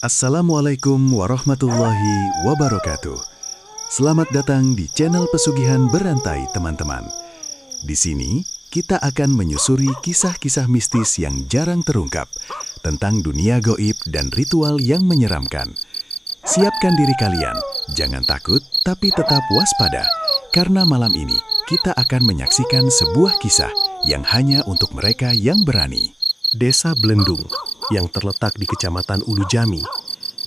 Assalamualaikum warahmatullahi wabarakatuh. Selamat datang di channel Pesugihan Berantai, teman-teman. Di sini, kita akan menyusuri kisah-kisah mistis yang jarang terungkap tentang dunia gaib dan ritual yang menyeramkan. Siapkan diri kalian, jangan takut tapi tetap waspada, karena malam ini kita akan menyaksikan sebuah kisah yang hanya untuk mereka yang berani. Desa Blendung, yang terletak di Kecamatan Ulu Jami,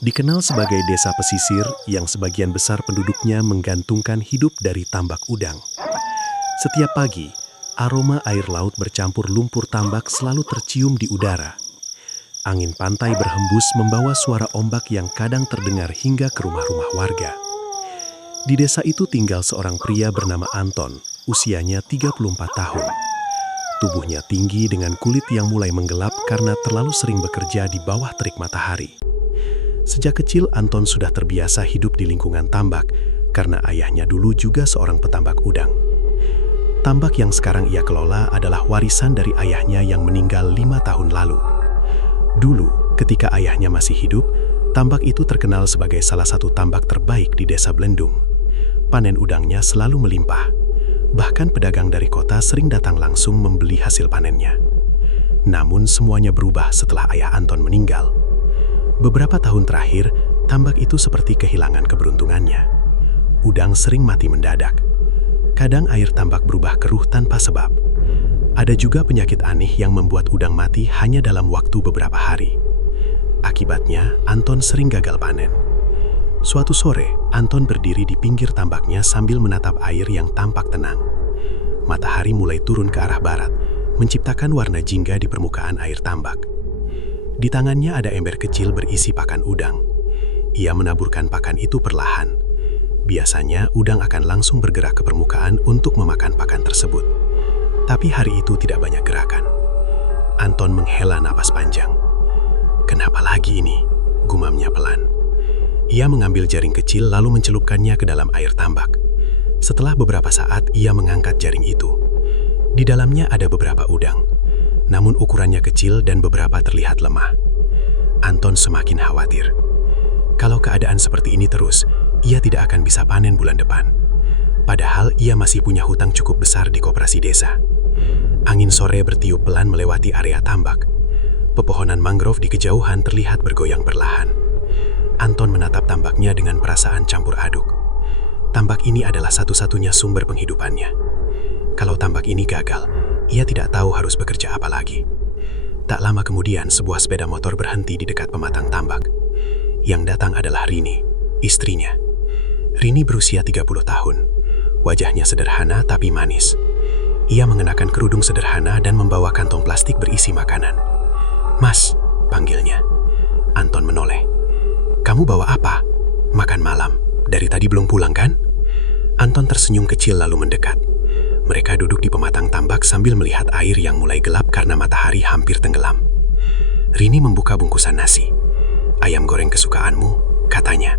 dikenal sebagai desa pesisir yang sebagian besar penduduknya menggantungkan hidup dari tambak udang. Setiap pagi, aroma air laut bercampur lumpur tambak selalu tercium di udara. Angin pantai berhembus membawa suara ombak yang kadang terdengar hingga ke rumah-rumah warga. Di desa itu tinggal seorang pria bernama Anton, usianya 34 tahun. Tubuhnya tinggi dengan kulit yang mulai menggelap karena terlalu sering bekerja di bawah terik matahari. Sejak kecil Anton sudah terbiasa hidup di lingkungan tambak karena ayahnya dulu juga seorang petambak udang. Tambak yang sekarang ia kelola adalah warisan dari ayahnya yang meninggal 5 tahun lalu. Dulu, ketika ayahnya masih hidup, tambak itu terkenal sebagai salah satu tambak terbaik di desa Blendung. Panen udangnya selalu melimpah. Bahkan pedagang dari kota sering datang langsung membeli hasil panennya. Namun semuanya berubah setelah ayah Anton meninggal. Beberapa tahun terakhir, tambak itu seperti kehilangan keberuntungannya. Udang sering mati mendadak. Kadang air tambak berubah keruh tanpa sebab. Ada juga penyakit aneh yang membuat udang mati hanya dalam waktu beberapa hari. Akibatnya, Anton sering gagal panen. Suatu sore, Anton berdiri di pinggir tambaknya sambil menatap air yang tampak tenang. Matahari mulai turun ke arah barat, menciptakan warna jingga di permukaan air tambak. Di tangannya ada ember kecil berisi pakan udang. Ia menaburkan pakan itu perlahan. Biasanya, udang akan langsung bergerak ke permukaan untuk memakan pakan tersebut. Tapi hari itu tidak banyak gerakan. Anton menghela napas panjang. "Kenapa lagi ini?" gumamnya pelan. Ia mengambil jaring kecil lalu mencelupkannya ke dalam air tambak. Setelah beberapa saat, ia mengangkat jaring itu. Di dalamnya ada beberapa udang, namun ukurannya kecil dan beberapa terlihat lemah. Anton semakin khawatir. Kalau keadaan seperti ini terus, ia tidak akan bisa panen bulan depan. Padahal ia masih punya hutang cukup besar di koperasi desa. Angin sore bertiup pelan melewati area tambak. Pepohonan mangrove di kejauhan terlihat bergoyang perlahan. Anton menatap tambaknya dengan perasaan campur aduk. Tambak ini adalah satu-satunya sumber penghidupannya. Kalau tambak ini gagal, ia tidak tahu harus bekerja apa lagi. Tak lama kemudian, sebuah sepeda motor berhenti di dekat pematang tambak. Yang datang adalah Rini, istrinya. Rini berusia 30 tahun. Wajahnya sederhana tapi manis. Ia mengenakan kerudung sederhana dan membawa kantong plastik berisi makanan. "Mas," panggilnya. Anton menoleh. "Kamu bawa apa?" "Makan malam. Dari tadi belum pulang kan?" Anton tersenyum kecil lalu mendekat. Mereka duduk di pematang tambak sambil melihat air yang mulai gelap karena matahari hampir tenggelam. Rini membuka bungkusan nasi. "Ayam goreng kesukaanmu," katanya.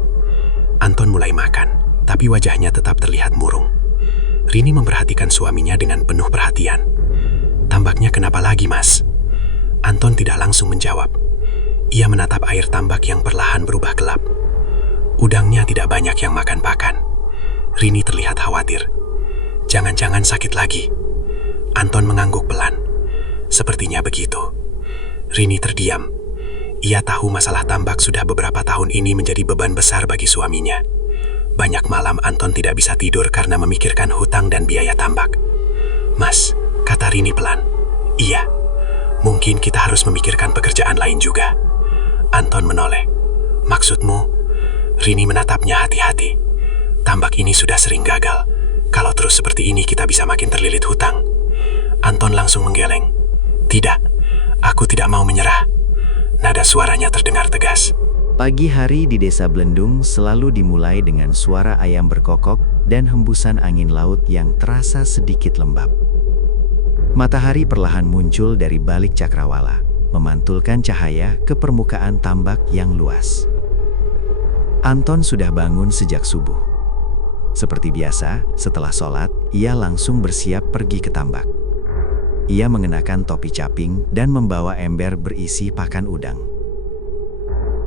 Anton mulai makan, tapi wajahnya tetap terlihat murung. Rini memperhatikan suaminya dengan penuh perhatian. "Tambaknya kenapa lagi, Mas?" Anton tidak langsung menjawab. Ia menatap air tambak yang perlahan berubah gelap. Udangnya tidak banyak yang makan pakan. Rini terlihat khawatir. "Jangan-jangan sakit lagi." Anton mengangguk pelan. "Sepertinya begitu." Rini terdiam. Ia tahu masalah tambak sudah beberapa tahun ini menjadi beban besar bagi suaminya. Banyak malam Anton tidak bisa tidur karena memikirkan hutang dan biaya tambak. "Mas," kata Rini pelan. "Iya, mungkin kita harus memikirkan pekerjaan lain juga." Anton menoleh. "Maksudmu?" Rini menatapnya hati-hati. "Tambak ini sudah sering gagal. Kalau terus seperti ini kita bisa makin terlilit hutang." Anton langsung menggeleng. "Tidak, aku tidak mau menyerah." Nada suaranya terdengar tegas. Pagi hari di desa Blendung selalu dimulai dengan suara ayam berkokok dan hembusan angin laut yang terasa sedikit lembab. Matahari perlahan muncul dari balik cakrawala, memantulkan cahaya ke permukaan tambak yang luas. Anton sudah bangun sejak subuh. Seperti biasa, setelah sholat, ia langsung bersiap pergi ke tambak. Ia mengenakan topi caping dan membawa ember berisi pakan udang.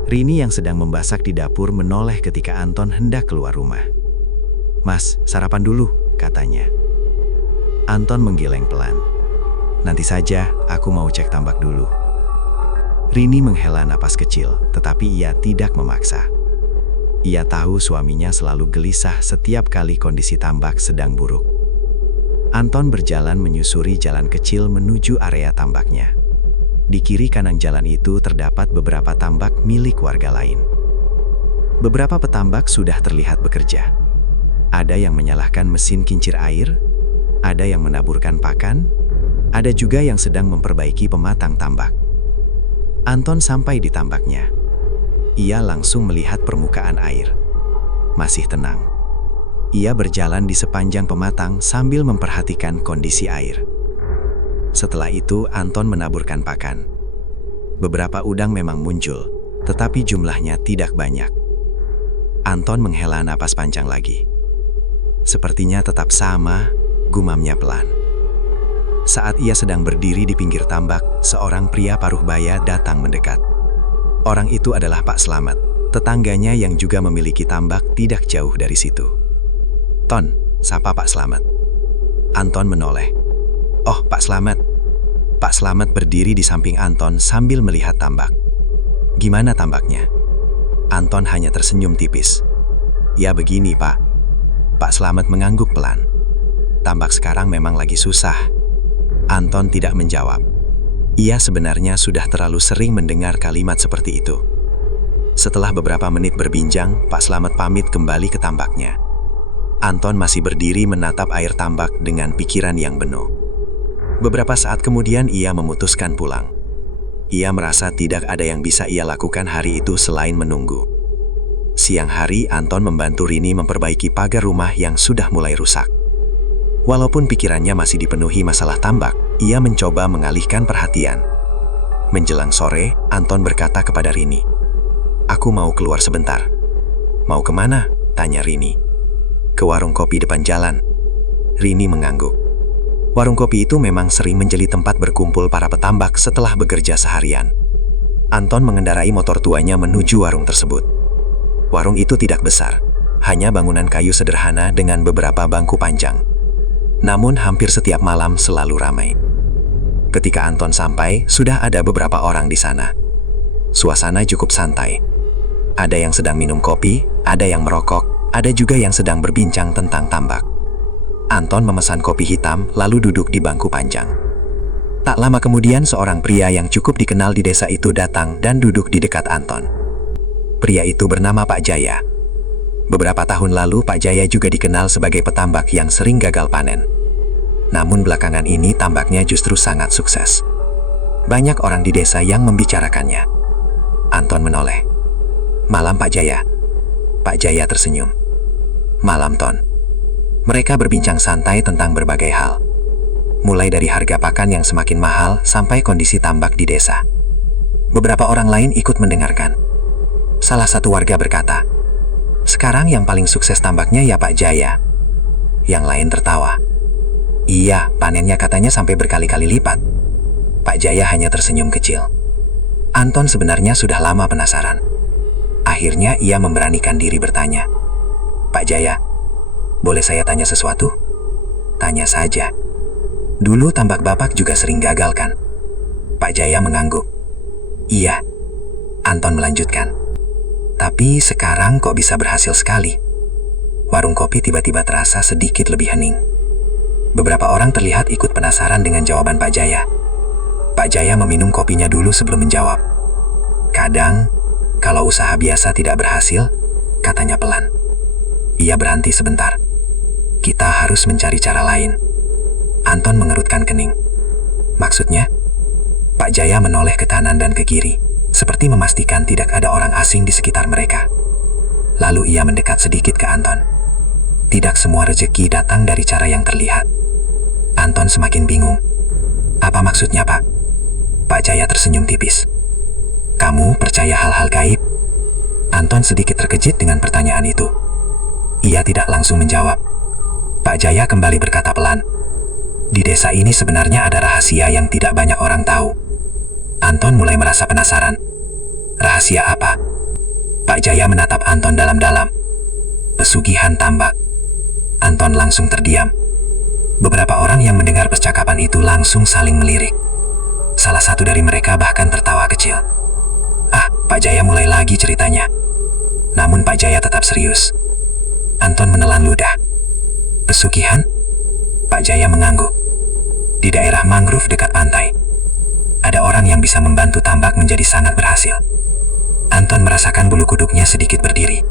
Rini yang sedang memasak di dapur menoleh ketika Anton hendak keluar rumah. "Mas, sarapan dulu," katanya. Anton menggeleng pelan. "Nanti saja, aku mau cek tambak dulu." Rini menghela napas kecil, tetapi ia tidak memaksa. Ia tahu suaminya selalu gelisah setiap kali kondisi tambak sedang buruk. Anton berjalan menyusuri jalan kecil menuju area tambaknya. Di kiri kanan jalan itu terdapat beberapa tambak milik warga lain. Beberapa petambak sudah terlihat bekerja. Ada yang menyalakan mesin kincir air, ada yang menaburkan pakan, ada juga yang sedang memperbaiki pematang tambak. Anton sampai di tambaknya. Ia langsung melihat permukaan air. Masih tenang. Ia berjalan di sepanjang pematang sambil memperhatikan kondisi air. Setelah itu, Anton menaburkan pakan. Beberapa udang memang muncul, tetapi jumlahnya tidak banyak. Anton menghela napas panjang lagi. Sepertinya tetap sama, gumamnya pelan. Saat ia sedang berdiri di pinggir tambak, seorang pria paruh baya datang mendekat. Orang itu adalah Pak Slamet, tetangganya yang juga memiliki tambak tidak jauh dari situ. "Ton," sapa Pak Slamet. Anton menoleh. "Oh, Pak Slamet." Pak Slamet berdiri di samping Anton sambil melihat tambak. "Gimana tambaknya?" Anton hanya tersenyum tipis. "Ya begini, Pak." Pak Slamet mengangguk pelan. "Tambak sekarang memang lagi susah." Anton tidak menjawab. Ia sebenarnya sudah terlalu sering mendengar kalimat seperti itu. Setelah beberapa menit berbincang, Pak Slamet pamit kembali ke tambaknya. Anton masih berdiri menatap air tambak dengan pikiran yang penuh. Beberapa saat kemudian ia memutuskan pulang. Ia merasa tidak ada yang bisa ia lakukan hari itu selain menunggu. Siang hari, Anton membantu Rini memperbaiki pagar rumah yang sudah mulai rusak. Walaupun pikirannya masih dipenuhi masalah tambak, ia mencoba mengalihkan perhatian. Menjelang sore, Anton berkata kepada Rini, "Aku mau keluar sebentar." "Mau kemana?" tanya Rini. "Ke warung kopi depan jalan." Rini mengangguk. Warung kopi itu memang sering menjadi tempat berkumpul para petambak setelah bekerja seharian. Anton mengendarai motor tuanya menuju warung tersebut. Warung itu tidak besar, hanya bangunan kayu sederhana dengan beberapa bangku panjang. Namun hampir setiap malam selalu ramai. Ketika Anton sampai, sudah ada beberapa orang di sana. Suasana cukup santai. Ada yang sedang minum kopi, ada yang merokok, ada juga yang sedang berbincang tentang tambak. Anton memesan kopi hitam lalu duduk di bangku panjang. Tak lama kemudian seorang pria yang cukup dikenal di desa itu datang dan duduk di dekat Anton. Pria itu bernama Pak Jaya. Beberapa tahun lalu, Pak Jaya juga dikenal sebagai petambak yang sering gagal panen. Namun belakangan ini tambaknya justru sangat sukses. Banyak orang di desa yang membicarakannya. Anton menoleh. "Malam, Pak Jaya." Pak Jaya tersenyum. "Malam, Ton." Mereka berbincang santai tentang berbagai hal. Mulai dari harga pakan yang semakin mahal sampai kondisi tambak di desa. Beberapa orang lain ikut mendengarkan. Salah satu warga berkata, "Sekarang yang paling sukses tambaknya ya Pak Jaya." Yang lain tertawa. "Iya, panennya katanya sampai berkali-kali lipat." Pak Jaya hanya tersenyum kecil. Anton sebenarnya sudah lama penasaran. Akhirnya ia memberanikan diri bertanya, "Pak Jaya, boleh saya tanya sesuatu?" "Tanya saja." "Dulu tambak Bapak juga sering gagal kan?" Pak Jaya mengangguk. "Iya." Anton melanjutkan. "Tapi sekarang kok bisa berhasil sekali?" Warung kopi tiba-tiba terasa sedikit lebih hening. Beberapa orang terlihat ikut penasaran dengan jawaban Pak Jaya. Pak Jaya meminum kopinya dulu sebelum menjawab. "Kadang, kalau usaha biasa tidak berhasil," katanya pelan. Ia berhenti sebentar. "Kita harus mencari cara lain." Anton mengerutkan kening. "Maksudnya?" Pak Jaya menoleh ke kanan dan ke kiri, seperti memastikan tidak ada orang asing di sekitar mereka. Lalu ia mendekat sedikit ke Anton. Tidak semua rezeki datang dari cara yang terlihat. Anton semakin bingung. "Apa maksudnya, Pak?" Pak Jaya tersenyum tipis. "Kamu percaya hal-hal gaib?" Anton sedikit terkejut dengan pertanyaan itu. Ia tidak langsung menjawab. Pak Jaya kembali berkata pelan, "Di desa ini sebenarnya ada rahasia yang tidak banyak orang tahu." Anton mulai merasa penasaran. "Rahasia apa?" Pak Jaya menatap Anton dalam-dalam. Pesugihan tambak. Anton langsung terdiam. Beberapa orang yang mendengar percakapan itu langsung saling melirik. Salah satu dari mereka bahkan tertawa kecil. Pak Jaya mulai lagi ceritanya. Namun Pak Jaya tetap serius. Anton menelan ludah. Pesugihan? Pak Jaya mengangguk. Di daerah mangrove dekat pantai, ada orang yang bisa membantu tambak menjadi sangat berhasil. Anton merasakan bulu kuduknya sedikit berdiri.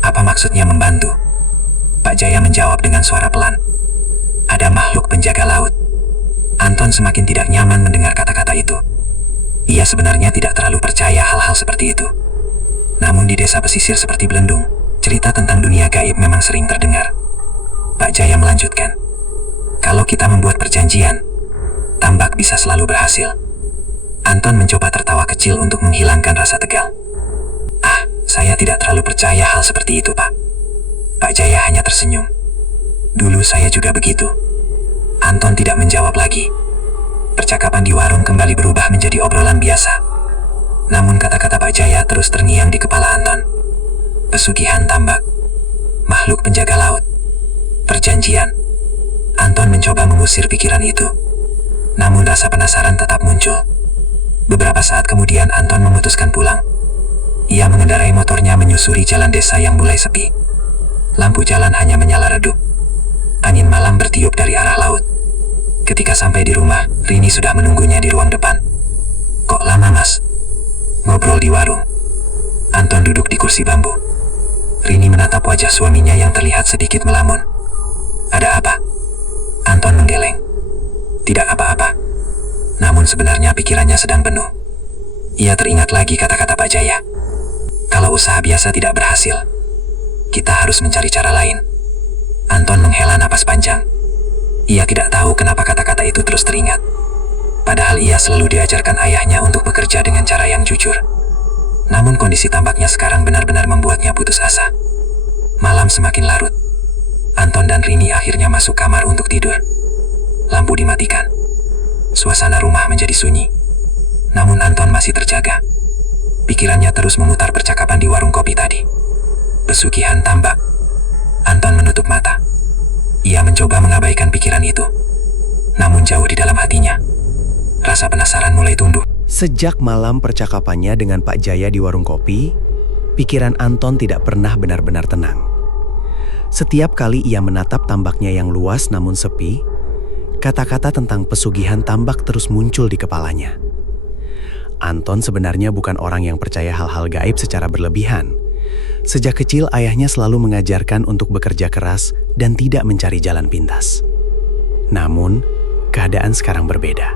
Apa maksudnya membantu? Pak Jaya menjawab dengan suara pelan. Ada makhluk penjaga laut. Anton semakin tidak nyaman mendengar kata-kata itu. Ia sebenarnya tidak terlalu percaya hal-hal seperti itu. Namun di desa pesisir seperti Belendung, cerita tentang dunia gaib memang sering terdengar. Pak Jaya melanjutkan. Kalau kita membuat perjanjian, tambak bisa selalu berhasil. Anton mencoba tertawa kecil untuk menghilangkan rasa tegal. Saya tidak terlalu percaya hal seperti itu, Pak. Pak Jaya hanya tersenyum. Dulu saya juga begitu. Anton tidak menjawab lagi. Percakapan di warung kembali berubah menjadi obrolan biasa. Namun kata-kata Pak Jaya terus terngiang di kepala Anton. Pesugihan tambak, makhluk penjaga laut, perjanjian. Anton mencoba mengusir pikiran itu. Namun rasa penasaran tetap muncul. Beberapa saat kemudian Anton memutuskan pulang. Ia mengendarai motornya menyusuri jalan desa yang mulai sepi. Lampu jalan hanya menyala redup. Angin malam bertiup dari arah laut. Ketika sampai di rumah, Rini sudah menunggunya di ruang depan. Kok lama, Mas? Ngobrol di warung. Anton duduk di kursi bambu. Rini menatap wajah suaminya yang terlihat sedikit melamun. Ada apa? Anton menggeleng. Tidak apa-apa. Namun sebenarnya pikirannya sedang penuh. Ia teringat lagi kata-kata Pak Jaya. Kalau usaha biasa tidak berhasil, kita harus mencari cara lain. Anton menghela napas panjang. Ia tidak tahu kenapa kata-kata itu terus teringat. Padahal ia selalu diajarkan ayahnya untuk bekerja dengan cara yang jujur. Namun kondisi tambaknya sekarang benar-benar membuatnya putus asa. Malam semakin larut. Anton dan Rini akhirnya masuk kamar untuk tidur. Lampu dimatikan. Suasana rumah menjadi sunyi. Namun Anton masih terjaga. Pikirannya terus memutar percakapan di warung kopi tadi. Pesugihan tambak. Anton menutup mata. Ia mencoba mengabaikan pikiran itu. Namun jauh di dalam hatinya, rasa penasaran mulai tumbuh. Sejak malam percakapannya dengan Pak Jaya di warung kopi, pikiran Anton tidak pernah benar-benar tenang. Setiap kali ia menatap tambaknya yang luas namun sepi, kata-kata tentang pesugihan tambak terus muncul di kepalanya. Anton sebenarnya bukan orang yang percaya hal-hal gaib secara berlebihan. Sejak kecil ayahnya selalu mengajarkan untuk bekerja keras dan tidak mencari jalan pintas. Namun, keadaan sekarang berbeda.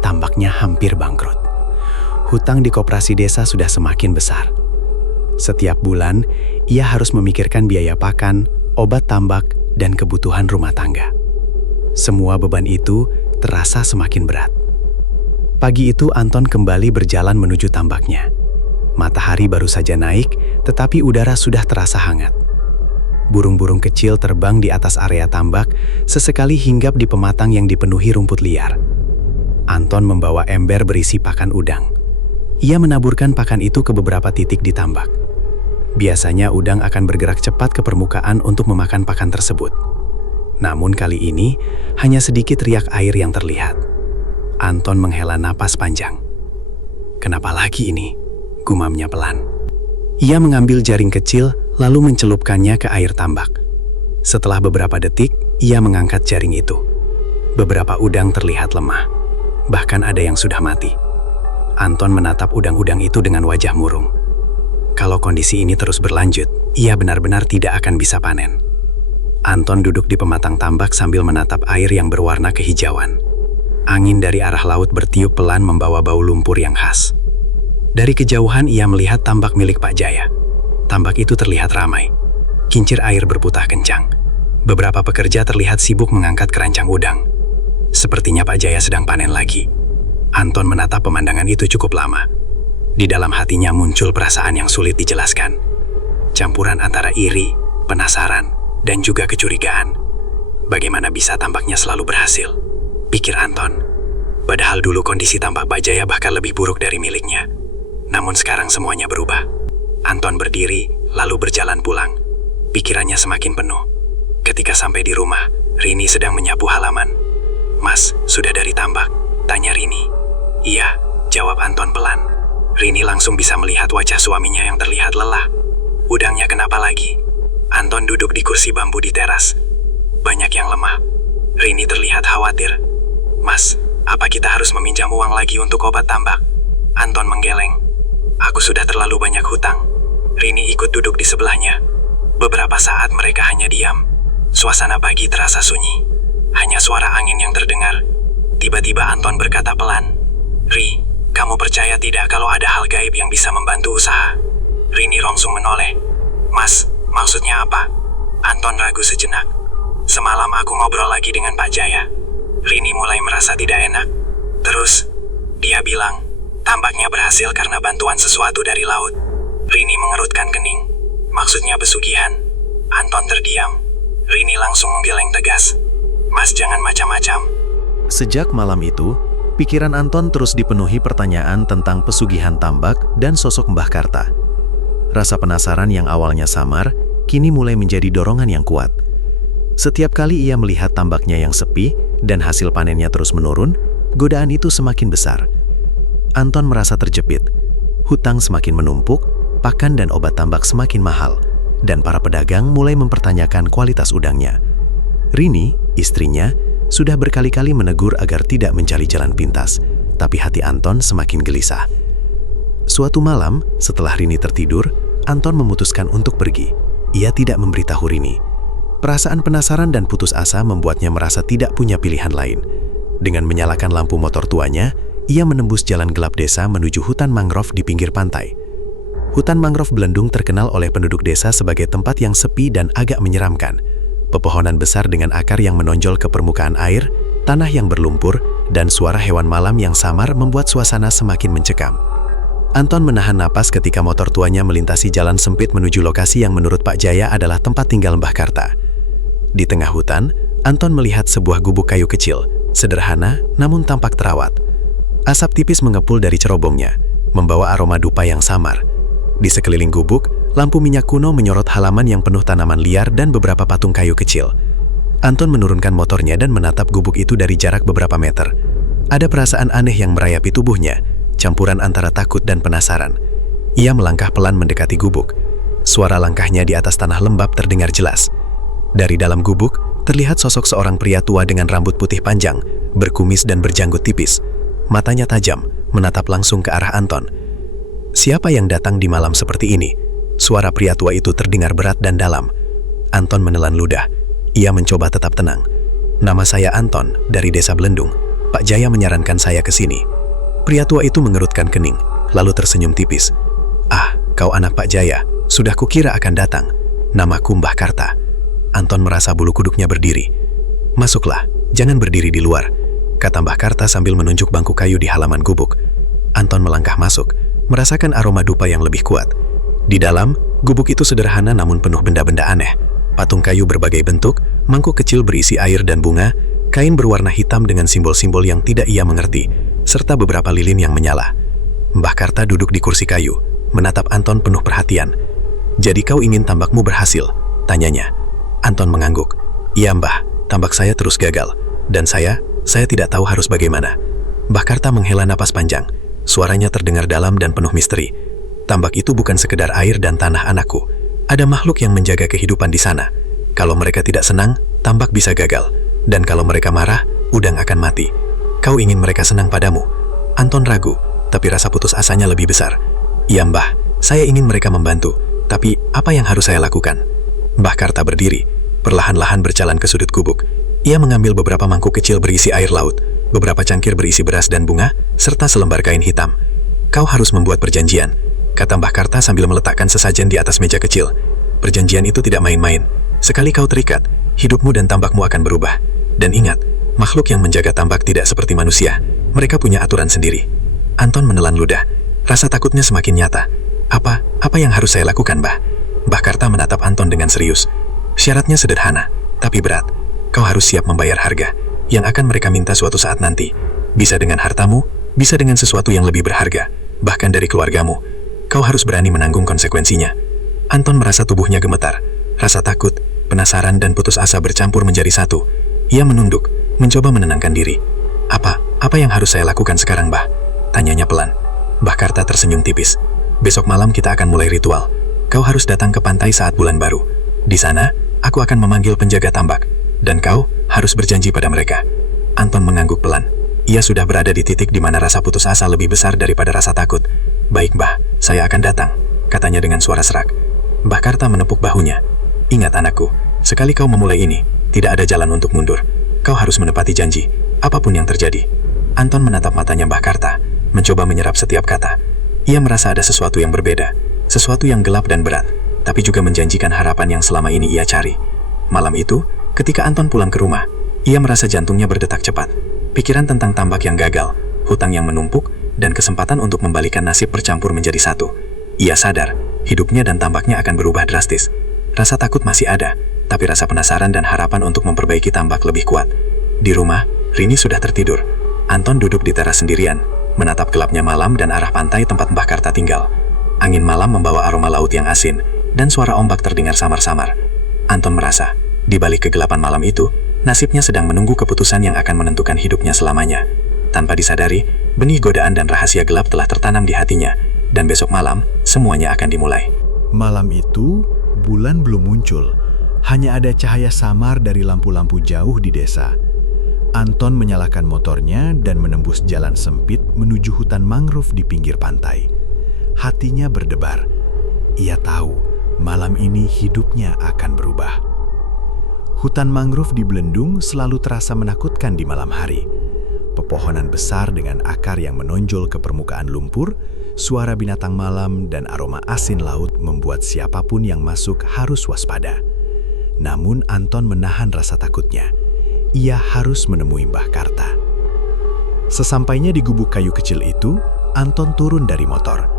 Tambaknya hampir bangkrut. Hutang di koperasi desa sudah semakin besar. Setiap bulan, ia harus memikirkan biaya pakan, obat tambak, dan kebutuhan rumah tangga. Semua beban itu terasa semakin berat. Pagi itu Anton kembali berjalan menuju tambaknya. Matahari baru saja naik, tetapi udara sudah terasa hangat. Burung-burung kecil terbang di atas area tambak, sesekali hinggap di pematang yang dipenuhi rumput liar. Anton membawa ember berisi pakan udang. Ia menaburkan pakan itu ke beberapa titik di tambak. Biasanya udang akan bergerak cepat ke permukaan untuk memakan pakan tersebut. Namun kali ini, hanya sedikit riak air yang terlihat. Anton menghela napas panjang. Kenapa lagi ini? Gumamnya pelan. Ia mengambil jaring kecil, lalu mencelupkannya ke air tambak. Setelah beberapa detik, ia mengangkat jaring itu. Beberapa udang terlihat lemah. Bahkan ada yang sudah mati. Anton menatap udang-udang itu dengan wajah murung. Kalau kondisi ini terus berlanjut, ia benar-benar tidak akan bisa panen. Anton duduk di pematang tambak sambil menatap air yang berwarna kehijauan. Angin dari arah laut bertiup pelan membawa bau lumpur yang khas. Dari kejauhan ia melihat tambak milik Pak Jaya. Tambak itu terlihat ramai. Kincir air berputah kencang. Beberapa pekerja terlihat sibuk mengangkat keranjang udang. Sepertinya Pak Jaya sedang panen lagi. Anton menatap pemandangan itu cukup lama. Di dalam hatinya muncul perasaan yang sulit dijelaskan. Campuran antara iri, penasaran, dan juga kecurigaan. Bagaimana bisa tambaknya selalu berhasil? Pikir Anton. Padahal dulu kondisi tambak Pak Jaya bahkan lebih buruk dari miliknya. Namun sekarang semuanya berubah. Anton berdiri, lalu berjalan pulang. Pikirannya semakin penuh. Ketika sampai di rumah, Rini sedang menyapu halaman. "Mas, sudah dari tambak?" tanya Rini. "Iya," jawab Anton pelan. Rini langsung bisa melihat wajah suaminya yang terlihat lelah. "Udangnya kenapa lagi?" Anton duduk di kursi bambu di teras. "Banyak yang lemah." Rini terlihat khawatir. "Mas, apa kita harus meminjam uang lagi untuk obat tambak?" Anton menggeleng. "Aku sudah terlalu banyak hutang." Rini ikut duduk di sebelahnya. Beberapa saat mereka hanya diam. Suasana pagi terasa sunyi. Hanya suara angin yang terdengar. Tiba-tiba Anton berkata pelan, "Ri, kamu percaya tidak kalau ada hal gaib yang bisa membantu usaha?" Rini langsung menoleh. "Mas, maksudnya apa?" Anton ragu sejenak. "Semalam aku ngobrol lagi dengan Pak Jaya." Rini mulai merasa tidak enak. Terus, dia bilang, tambaknya berhasil karena bantuan sesuatu dari laut. Rini mengerutkan kening. "Maksudnya pesugihan?" Anton terdiam. Rini langsung menggeleng tegas. "Mas, jangan macam-macam." Sejak malam itu, pikiran Anton terus dipenuhi pertanyaan tentang pesugihan tambak dan sosok Mbah Karta. Rasa penasaran yang awalnya samar, kini mulai menjadi dorongan yang kuat. Setiap kali ia melihat tambaknya yang sepi dan hasil panennya terus menurun, godaan itu semakin besar. Anton merasa terjepit. Hutang semakin menumpuk, pakan dan obat tambak semakin mahal, dan para pedagang mulai mempertanyakan kualitas udangnya. Rini, istrinya, sudah berkali-kali menegur agar tidak mencari jalan pintas, tapi hati Anton semakin gelisah. Suatu malam, setelah Rini tertidur, Anton memutuskan untuk pergi. Ia tidak memberitahu Rini. Perasaan penasaran dan putus asa membuatnya merasa tidak punya pilihan lain. Dengan menyalakan lampu motor tuanya, ia menembus jalan gelap desa menuju hutan mangrove di pinggir pantai. Hutan mangrove Belendung terkenal oleh penduduk desa sebagai tempat yang sepi dan agak menyeramkan. Pepohonan besar dengan akar yang menonjol ke permukaan air, tanah yang berlumpur, dan suara hewan malam yang samar membuat suasana semakin mencekam. Anton menahan napas ketika motor tuanya melintasi jalan sempit menuju lokasi yang menurut Pak Jaya adalah tempat tinggal Mbah Karta. Di tengah hutan, Anton melihat sebuah gubuk kayu kecil, sederhana namun tampak terawat. Asap tipis mengepul dari cerobongnya, membawa aroma dupa yang samar. Di sekeliling gubuk, lampu minyak kuno menyorot halaman yang penuh tanaman liar dan beberapa patung kayu kecil. Anton menurunkan motornya dan menatap gubuk itu dari jarak beberapa meter. Ada perasaan aneh yang merayapi tubuhnya, campuran antara takut dan penasaran. Ia melangkah pelan mendekati gubuk. Suara langkahnya di atas tanah lembab terdengar jelas. Dari dalam gubuk, terlihat sosok seorang pria tua dengan rambut putih panjang, berkumis dan berjanggut tipis. Matanya tajam, menatap langsung ke arah Anton. Siapa yang datang di malam seperti ini? Suara pria tua itu terdengar berat dan dalam. Anton menelan ludah. Ia mencoba tetap tenang. "Nama saya Anton, dari desa Belendung. Pak Jaya menyarankan saya ke sini." Pria tua itu mengerutkan kening, lalu tersenyum tipis. "Ah, kau anak Pak Jaya. Sudah kukira akan datang. Namaku Mbah Karta." Anton merasa bulu kuduknya berdiri. "Masuklah, jangan berdiri di luar," kata Mbah Karta sambil menunjuk bangku kayu di halaman gubuk. Anton melangkah masuk, merasakan aroma dupa yang lebih kuat. Di dalam, gubuk itu sederhana namun penuh benda-benda aneh. Patung kayu berbagai bentuk, mangkuk kecil berisi air dan bunga, kain berwarna hitam dengan simbol-simbol yang tidak ia mengerti, serta beberapa lilin yang menyala. Mbah Karta duduk di kursi kayu, menatap Anton penuh perhatian. "Jadi kau ingin tambakmu berhasil?" tanyanya. Anton mengangguk. "Iya Mbah, tambak saya terus gagal. Dan saya tidak tahu harus bagaimana." Mbah Karta menghela napas panjang. Suaranya terdengar dalam dan penuh misteri. "Tambak itu bukan sekedar air dan tanah anakku. Ada makhluk yang menjaga kehidupan di sana. Kalau mereka tidak senang, tambak bisa gagal. Dan kalau mereka marah, udang akan mati. Kau ingin mereka senang padamu?" Anton ragu, tapi rasa putus asanya lebih besar. "Iya Mbah, saya ingin mereka membantu. Tapi apa yang harus saya lakukan?" Mbah Karta berdiri, perlahan-lahan berjalan ke sudut gubuk. Ia mengambil beberapa mangkuk kecil berisi air laut, beberapa cangkir berisi beras dan bunga, serta selembar kain hitam. "Kau harus membuat perjanjian," kata Mbah Karta sambil meletakkan sesajen di atas meja kecil. "Perjanjian itu tidak main-main. Sekali kau terikat, hidupmu dan tambakmu akan berubah. Dan ingat, makhluk yang menjaga tambak tidak seperti manusia. Mereka punya aturan sendiri." Anton menelan ludah. Rasa takutnya semakin nyata. Apa yang harus saya lakukan, Mbah?" Mbah Karta menatap Anton dengan serius. "Syaratnya sederhana, tapi berat. Kau harus siap membayar harga yang akan mereka minta suatu saat nanti. Bisa dengan hartamu, bisa dengan sesuatu yang lebih berharga, bahkan dari keluargamu. Kau harus berani menanggung konsekuensinya. Anton merasa tubuhnya gemetar. Rasa takut, penasaran, dan putus asa bercampur menjadi satu. Ia menunduk, mencoba menenangkan diri. Apa yang harus saya lakukan sekarang, Mbah? Tanyanya pelan. Mbah Karta tersenyum tipis. Besok malam kita akan mulai ritual. Kau harus datang ke pantai saat bulan baru. Di sana, aku akan memanggil penjaga tambak. Dan kau harus berjanji pada mereka. Anton mengangguk pelan. Ia sudah berada di titik di mana rasa putus asa lebih besar daripada rasa takut. Baik, Mbah, saya akan datang, katanya dengan suara serak. Mbah Karta menepuk bahunya. Ingat anakku, sekali kau memulai ini, tidak ada jalan untuk mundur. Kau harus menepati janji, apapun yang terjadi. Anton menatap matanya Mbah Karta, mencoba menyerap setiap kata. Ia merasa ada sesuatu yang berbeda, sesuatu yang gelap dan berat, tapi juga menjanjikan harapan yang selama ini ia cari. Malam itu, ketika Anton pulang ke rumah, ia merasa jantungnya berdetak cepat. Pikiran tentang tambak yang gagal, hutang yang menumpuk, dan kesempatan untuk membalikan nasib bercampur menjadi satu. Ia sadar, hidupnya dan tambaknya akan berubah drastis. Rasa takut masih ada, tapi rasa penasaran dan harapan untuk memperbaiki tambak lebih kuat. Di rumah, Rini sudah tertidur. Anton duduk di teras sendirian, menatap gelapnya malam dan arah pantai tempat Mbah Karta tinggal. Angin malam membawa aroma laut yang asin, dan suara ombak terdengar samar-samar. Anton merasa, di balik kegelapan malam itu, nasibnya sedang menunggu keputusan yang akan menentukan hidupnya selamanya. Tanpa disadari, benih godaan dan rahasia gelap telah tertanam di hatinya, dan besok malam, semuanya akan dimulai. Malam itu, bulan belum muncul. Hanya ada cahaya samar dari lampu-lampu jauh di desa. Anton menyalakan motornya dan menembus jalan sempit menuju hutan mangrove di pinggir pantai. Hatinya berdebar. Ia tahu, malam ini hidupnya akan berubah. Hutan mangrove di Belendung selalu terasa menakutkan di malam hari. Pepohonan besar dengan akar yang menonjol ke permukaan lumpur, suara binatang malam dan aroma asin laut membuat siapapun yang masuk harus waspada. Namun Anton menahan rasa takutnya. Ia harus menemui Mbah Karta. Sesampainya di gubuk kayu kecil itu, Anton turun dari motor.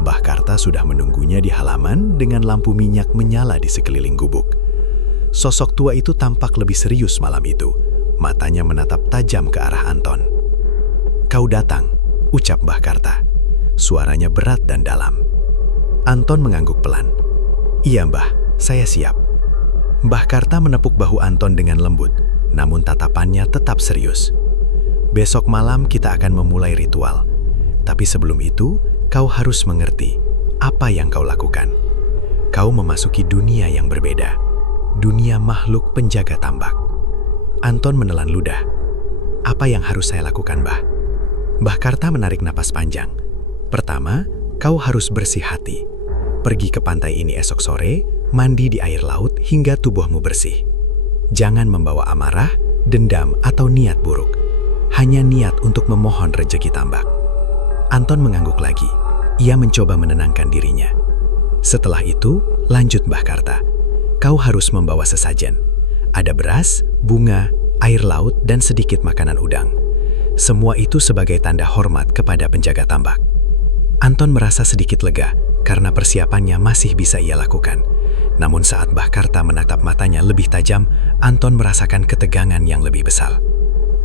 Mbah Karta sudah menunggunya di halaman dengan lampu minyak menyala di sekeliling gubuk. Sosok tua itu tampak lebih serius malam itu. Matanya menatap tajam ke arah Anton. "Kau datang," ucap Mbah Karta. Suaranya berat dan dalam. Anton mengangguk pelan. "Iya, Mbah, saya siap." Mbah Karta menepuk bahu Anton dengan lembut, namun tatapannya tetap serius. "Besok malam kita akan memulai ritual. Tapi sebelum itu, kau harus mengerti apa yang kau lakukan. Kau memasuki dunia yang berbeda. Dunia makhluk penjaga tambak." Anton menelan ludah. "Apa yang harus saya lakukan, Mbah?" Mbah Karta menarik napas panjang. "Pertama, kau harus bersih hati. Pergi ke pantai ini esok sore, mandi di air laut hingga tubuhmu bersih. Jangan membawa amarah, dendam, atau niat buruk. Hanya niat untuk memohon rejeki tambak." Anton mengangguk lagi. Ia mencoba menenangkan dirinya. "Setelah itu, lanjut Mbah Karta. Kau harus membawa sesajen. Ada beras, bunga, air laut, dan sedikit makanan udang. Semua itu sebagai tanda hormat kepada penjaga tambak." Anton merasa sedikit lega karena persiapannya masih bisa ia lakukan. Namun saat Mbah Karta menatap matanya lebih tajam, Anton merasakan ketegangan yang lebih besar.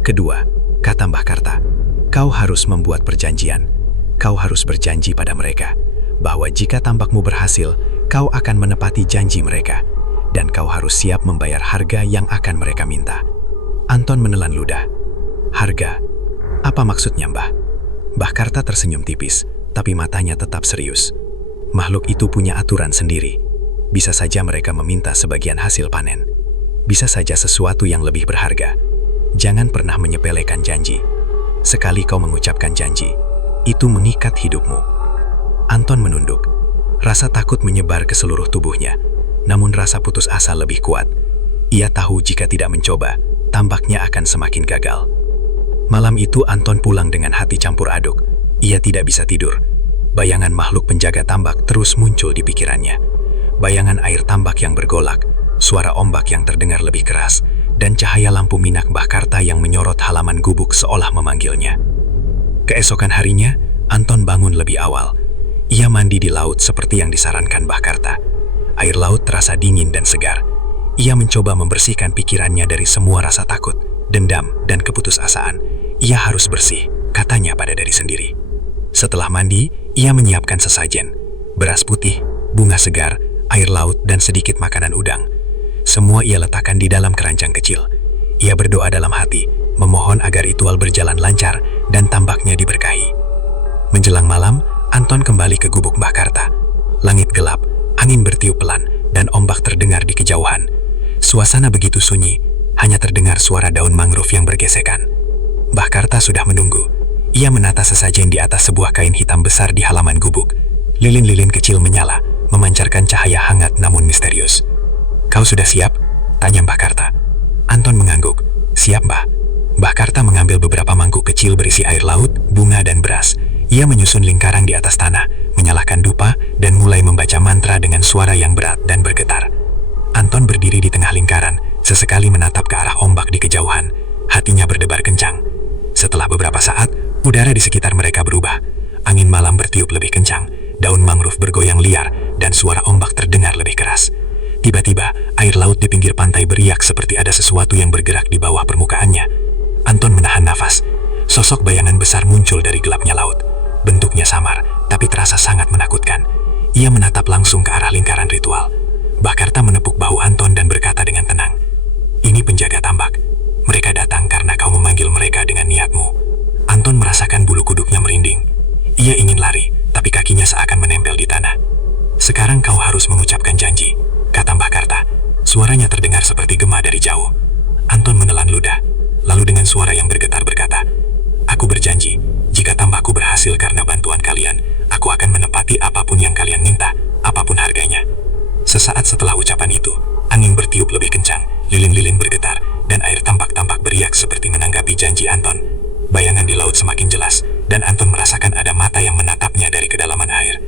"Kedua," kata Mbah Karta, "kau harus membuat perjanjian. Kau harus berjanji pada mereka bahwa jika tambakmu berhasil, kau akan menepati janji mereka. Dan kau harus siap membayar harga yang akan mereka minta." Anton menelan ludah. "Harga? Apa maksudnya, Mbah?" Mbah Karta tersenyum tipis, tapi matanya tetap serius. "Makhluk itu punya aturan sendiri. Bisa saja mereka meminta sebagian hasil panen. Bisa saja sesuatu yang lebih berharga. Jangan pernah menyepelekan janji. Sekali kau mengucapkan janji, itu mengikat hidupmu." Anton menunduk. Rasa takut menyebar ke seluruh tubuhnya. Namun rasa putus asa lebih kuat. Ia tahu jika tidak mencoba, tambaknya akan semakin gagal. Malam itu Anton pulang dengan hati campur aduk. Ia tidak bisa tidur. Bayangan makhluk penjaga tambak terus muncul di pikirannya. Bayangan air tambak yang bergolak, suara ombak yang terdengar lebih keras, dan cahaya lampu minyak Mbah Karta yang menyorot halaman gubuk seolah memanggilnya. Keesokan harinya, Anton bangun lebih awal. Ia mandi di laut seperti yang disarankan Mbah Karta. Air laut terasa dingin dan segar. Ia mencoba membersihkan pikirannya dari semua rasa takut, dendam, dan keputusasaan. Ia harus bersih, katanya pada diri sendiri. Setelah mandi, Ia menyiapkan sesajen, beras putih, bunga segar, air laut, dan sedikit makanan udang. Semua ia letakkan di dalam keranjang kecil. Ia berdoa dalam hati, memohon agar ritual berjalan lancar dan tambaknya diberkahi. Menjelang malam, Anton kembali ke gubuk Mbah Karta. Langit gelap, angin bertiup pelan, dan ombak terdengar di kejauhan. Suasana begitu sunyi, hanya terdengar suara daun mangrove yang bergesekan. Mbah Karta sudah menunggu. Ia menata sesajen di atas sebuah kain hitam besar di halaman gubuk. Lilin-lilin kecil menyala, memancarkan cahaya hangat namun misterius. "Kau sudah siap?" tanya Mbah Karta. Anton mengangguk. "Siap, Mbah." Mbah Karta mengambil beberapa mangkuk kecil berisi air laut, bunga, dan beras. Ia menyusun lingkaran di atas tanah, menyalakan dupa, dan mulai membaca mantra dengan suara yang berat dan bergetar. Anton berdiri di tengah lingkaran, sesekali menatap ke arah ombak di kejauhan. Hatinya berdebar kencang. Setelah beberapa saat, udara di sekitar mereka berubah. Angin malam bertiup lebih kencang, daun mangrove bergoyang liar, dan suara ombak terdengar lebih keras. Tiba-tiba, air laut di pinggir pantai beriak seperti ada sesuatu yang bergerak di bawah permukaannya. Anton menahan nafas. Sosok bayangan besar muncul dari gelapnya laut. Bentuknya samar, tapi terasa sangat menakutkan. Ia menatap langsung ke arah lingkaran ritual. Mbah Karta menepuk bahu Anton dan berkata dengan tenang, "Ini penjaga tambak. Mereka datang karena kau memanggil mereka dengan niatmu." Anton merasakan bulu kuduknya merinding. Ia ingin lari, tapi kakinya seakan menempel di tanah. "Sekarang kau harus mengucapkan janji," kata Mbah Karta. Suaranya terdengar seperti gema dari jauh. Anton menelan ludah, lalu dengan suara yang bergetar berkata, "Aku berjanji, jika tambakku berhasil karena bantuan kalian, aku akan menepati apapun yang kalian minta, apapun harganya." Sesaat setelah ucapan itu, angin bertiup lebih kencang, lilin-lilin bergetar, dan air tampak-tampak beriak seperti menanggapi janji Anton. Bayangan di laut semakin jelas, dan Anton merasakan ada mata yang menatapnya dari kedalaman air.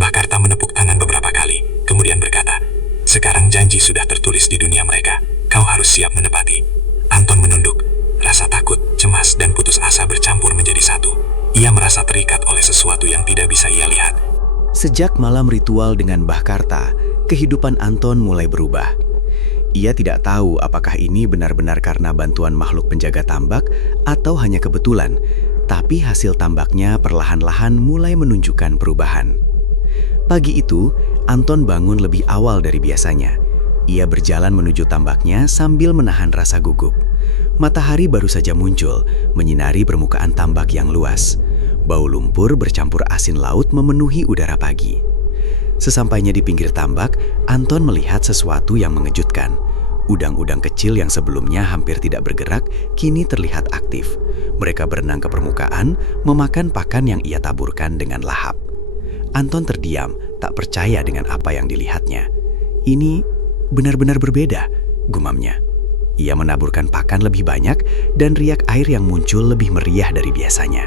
Mbah Karta menepuk tangan beberapa kali, kemudian berkata, "Sekarang janji sudah tertulis di dunia mereka, kau harus siap menepati." Anton menunduk. Rasa takut, cemas, dan putus asa bercampur menjadi satu. Ia merasa terikat oleh sesuatu yang tidak bisa ia lihat. Sejak malam ritual dengan Mbah Karta, kehidupan Anton mulai berubah. Ia tidak tahu apakah ini benar-benar karena bantuan makhluk penjaga tambak atau hanya kebetulan, tapi hasil tambaknya perlahan-lahan mulai menunjukkan perubahan. Pagi itu, Anton bangun lebih awal dari biasanya. Ia berjalan menuju tambaknya sambil menahan rasa gugup. Matahari baru saja muncul, menyinari permukaan tambak yang luas. Bau lumpur bercampur asin laut memenuhi udara pagi. Sesampainya di pinggir tambak, Anton melihat sesuatu yang mengejutkan. Udang-udang kecil yang sebelumnya hampir tidak bergerak, kini terlihat aktif. Mereka berenang ke permukaan, memakan pakan yang ia taburkan dengan lahap. Anton terdiam, tak percaya dengan apa yang dilihatnya. "Ini benar-benar berbeda," gumamnya. Ia menaburkan pakan lebih banyak dan riak air yang muncul lebih meriah dari biasanya.